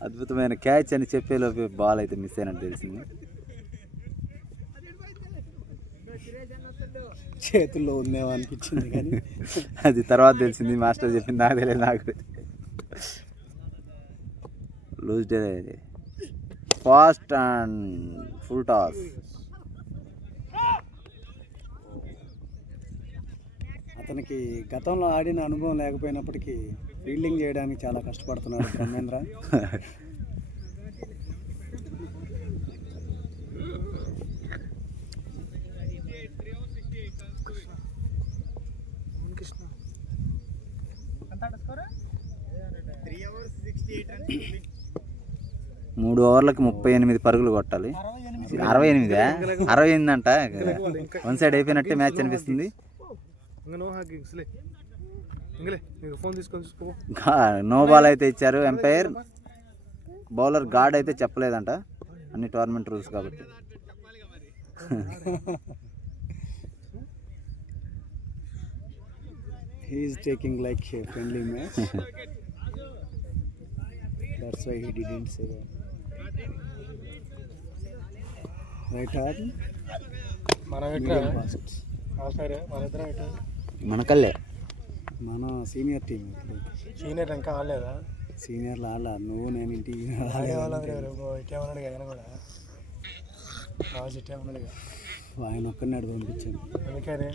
అద్భుతమైన క్యాచ్ అని చెప్పేలోపే బాల్ అయితే మిస్ అయినట్టు తెలిసింది. చేతుల్లో ఉందేమో అనిపించింది కానీ అది తర్వాత తెలిసింది, మాస్టర్ చెప్పింది, నాకు తెలియదు. నాకు loose delivery, fast and full toss. అతనికి గతంలో ఆడిన అనుభవం లేకపోయినప్పటికీ ఫీల్డింగ్ చేయడానికి చాలా కష్టపడుతున్నాడు బ్రహ్మేంద్ర. కృష్ణ 3 ఓవర్లకి 38 పరుగులు కొట్టాలి. 68 అంట, 1 సైడ్ అయిపోయినట్టే మ్యాచ్ అనిపిస్తుంది. ఫోన్ తీసుకొని చూసుకో. నో బాల్ అయితే ఇచ్చారు ఎంపైర్. బౌలర్ గార్డ్ అయితే చెప్పలేదంట, అన్ని టోర్నమెంట్ రూల్స్ కాబట్టి. He is taking like a friendly match. That's why he didn't say that. Right arm. మనం Medium fast. సరే మన ఇద్దరం ఎటు మనకల్లే మన సీనియర్ టీం. సీనియర్ ఇంకా ఆడలేదా? సీనియర్లు ఆడలా, నువ్వు నేను ఇంటి ఇటేమన్నాడు ఆయన కూడా రాజు ఇటేమన్నాడు కదా, ఆయన ఒక్కరిని అడుగు పంపించాను. అందుకని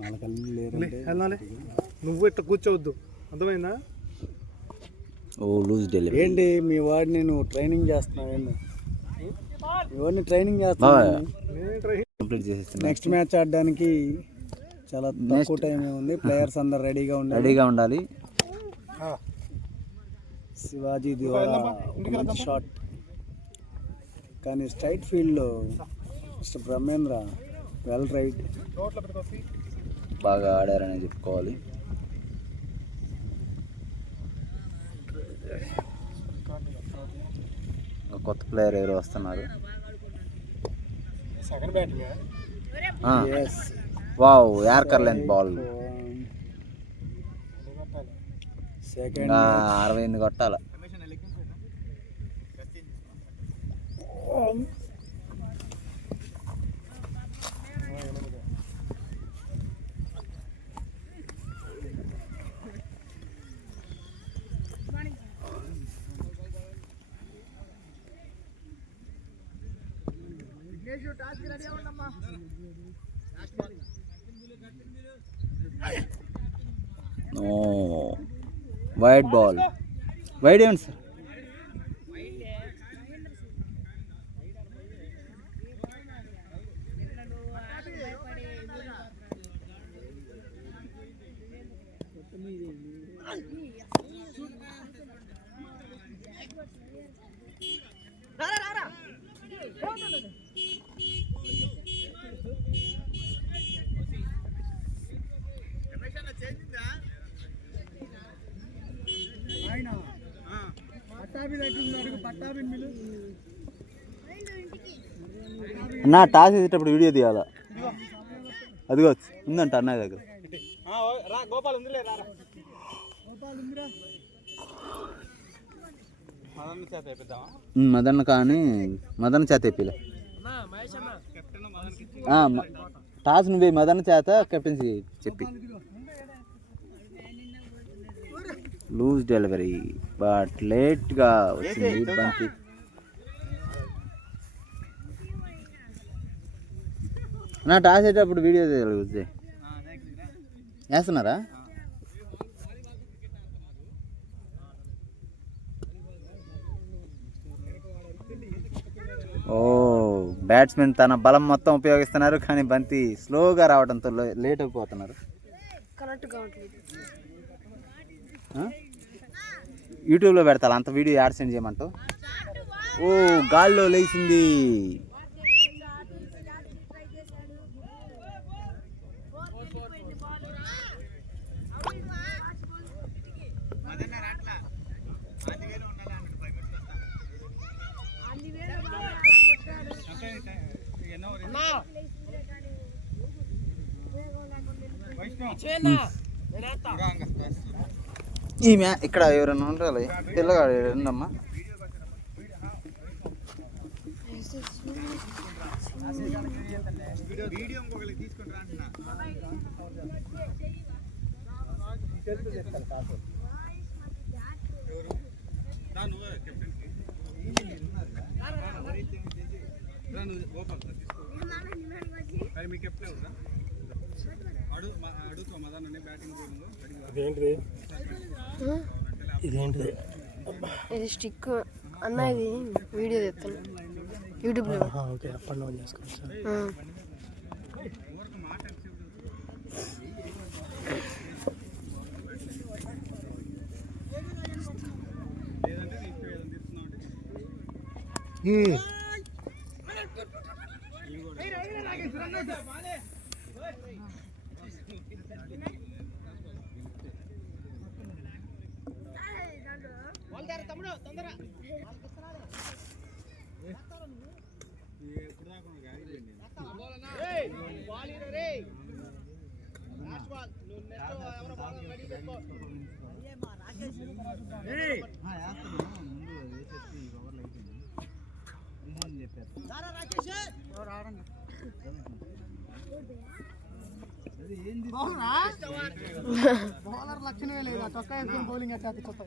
వాళ్ళకల్లి లేరు. వెళ్ళాలి, నువ్వు ఇట్లా కూర్చోవద్దు, అర్థమైందా? ఓ లూజ్ డెలివరీ. ఏంటి మీ వాడిని నువ్వు ట్రైనింగ్ చేస్తున్నావు? ఏంటి మీ వాడిని ట్రైనింగ్ చేస్తున్నావు? కంప్లీట్ చేసేస్తున్నా. నెక్స్ట్ మ్యాచ్ ఆడడానికి చాలా తక్కువ టైం ఉంది. ప్లేయర్స్ అందరు రెడీగా ఉండాలి. శివాజీ ద్వారా మంచి షాట్, కానీ స్ట్రైట్ ఫీల్డ్లో మిస్టర్ బ్రహ్మేంద్ర వెల్ రైడ్. బాగా ఆడారని చెప్పుకోవాలి. కొత్త ప్లేయర్ ఎవరు వస్తున్నారు. Second batting wow, yorker length ball. Second 68 కొట్టాల. Wide ball. వైడ్ ఏమండి సార్? అన్న టాస్ వేసేటప్పుడు వీడియో తీయాలా? అదిగో ఉందంట అన్నయ్య దగ్గర. మదన్ కానీ మదన్ చేత వేపిలే. టాస్ నువ్వే మదన్ చేత కెప్టెన్సీ చెప్పి. లూజ్ డెలివరీ బట్ లేట్గా వచ్చింది బంతి. నా టాస్ వేసేటప్పుడు వీడియో తీయాలి. వేస్తున్నారా? ఓ బ్యాట్స్మెన్ తన బలం మొత్తం ఉపయోగిస్తున్నారు కానీ బంతి స్లోగా రావడంతో లేట్ అయిపోతున్నారు. యూట్యూబ్లో పెడతా అంత వీడియో యాడ్ సెండ్ చేయమంటావు? ఓ గాల్లో లేచింది. ఈ ఇక్కడ ఎవరైనా ఉండాలి. తెల్లగా ఉందమ్మా. ఇది స్టిక్ అన్న, ఇది వీడియో తెస్తాను యూట్యూబ్లో. ఓకే, అప్ అండ్ డౌన్ చేసుకోవచ్చు. బౌలర్ లక్షణమే లేదా, చొక్కా వేసుకొని బౌలింగ్ అట్లా కొత్త.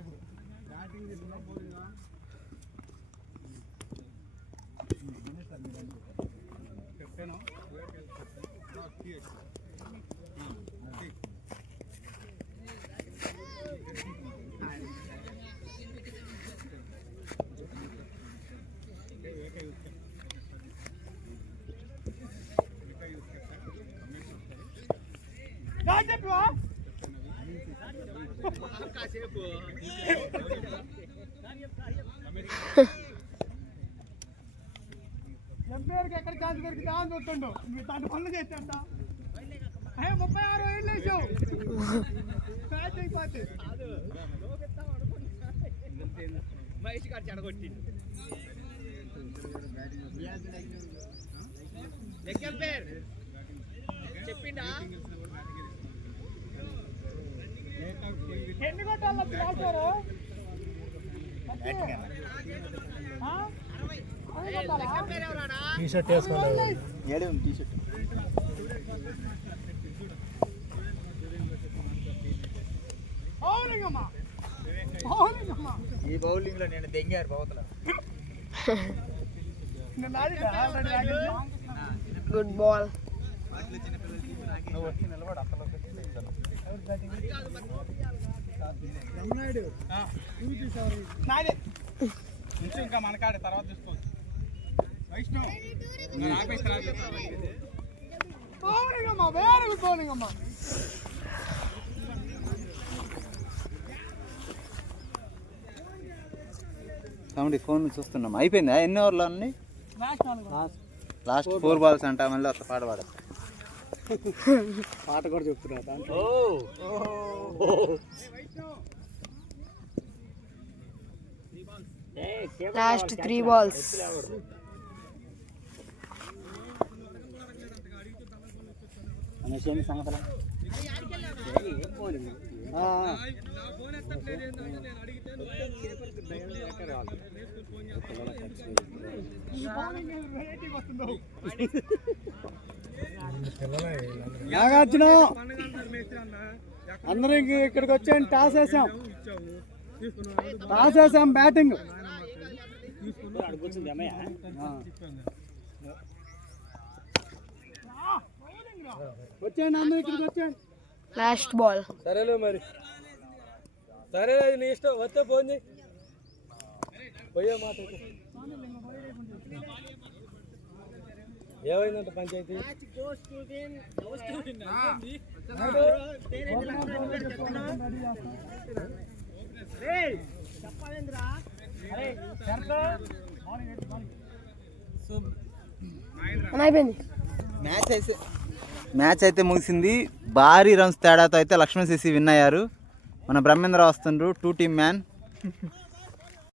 ఎంపీఆర్కి ఎక్కడ ఛాన్స్ దొరికితే అని చూస్తుండు. మీరు దాంట్లో పనులు చేసేంత 36 ఏళ్ళు వేసావు మ్యాచ్ అయిపోతే. చెప్పిండా ఎన్ని కొట్టాల టీషర్ట్ వేసుకోవాలి. ఈ బౌలింగ్ లో నేను దెంగారు బౌతల. Good ball. నిలబడి అసలు నాదే నుంచి ఇంకా మనకాడే తర్వాత చూసుకోవచ్చు. వైష్ణవ్ బౌలింగ్ అమ్మా, వెరీ గుడ్ బౌలింగ్ అమ్మా. కామెడీ ఫోన్ చూస్తున్నాం. అయిపోయిందా? ఎన్ని ఓవర్లు అన్నీ? లాస్ట్ 4 balls అంట. మళ్ళీ ఒక పాట పాడ. పాట కూడా చెప్తున్నా దాంట్లో. Last 3 balls. సంగతులు నాగార్జున అందరూ ఇక్కడికి వచ్చాను. టాస్ వేసాం బ్యాటింగ్. వచ్చేయండి అందరూ ఇక్కడికి వచ్చేయండి. Last ball. సరేలే మరి, సరే నీ ఇష్టం. వస్తే ఫోన్ చేయి. పోయే మాట ఏమైందంట పంచాయతీ? అయిపోయింది మ్యాచ్ అయితే ముగిసింది. భారీ రన్స్ తేడాతో అయితే లక్ష్మణ్ సిసి విన్ అయ్యారు. మన బ్రహ్మేంద్ర వస్తుండ్రు 2 team మ్యాన్.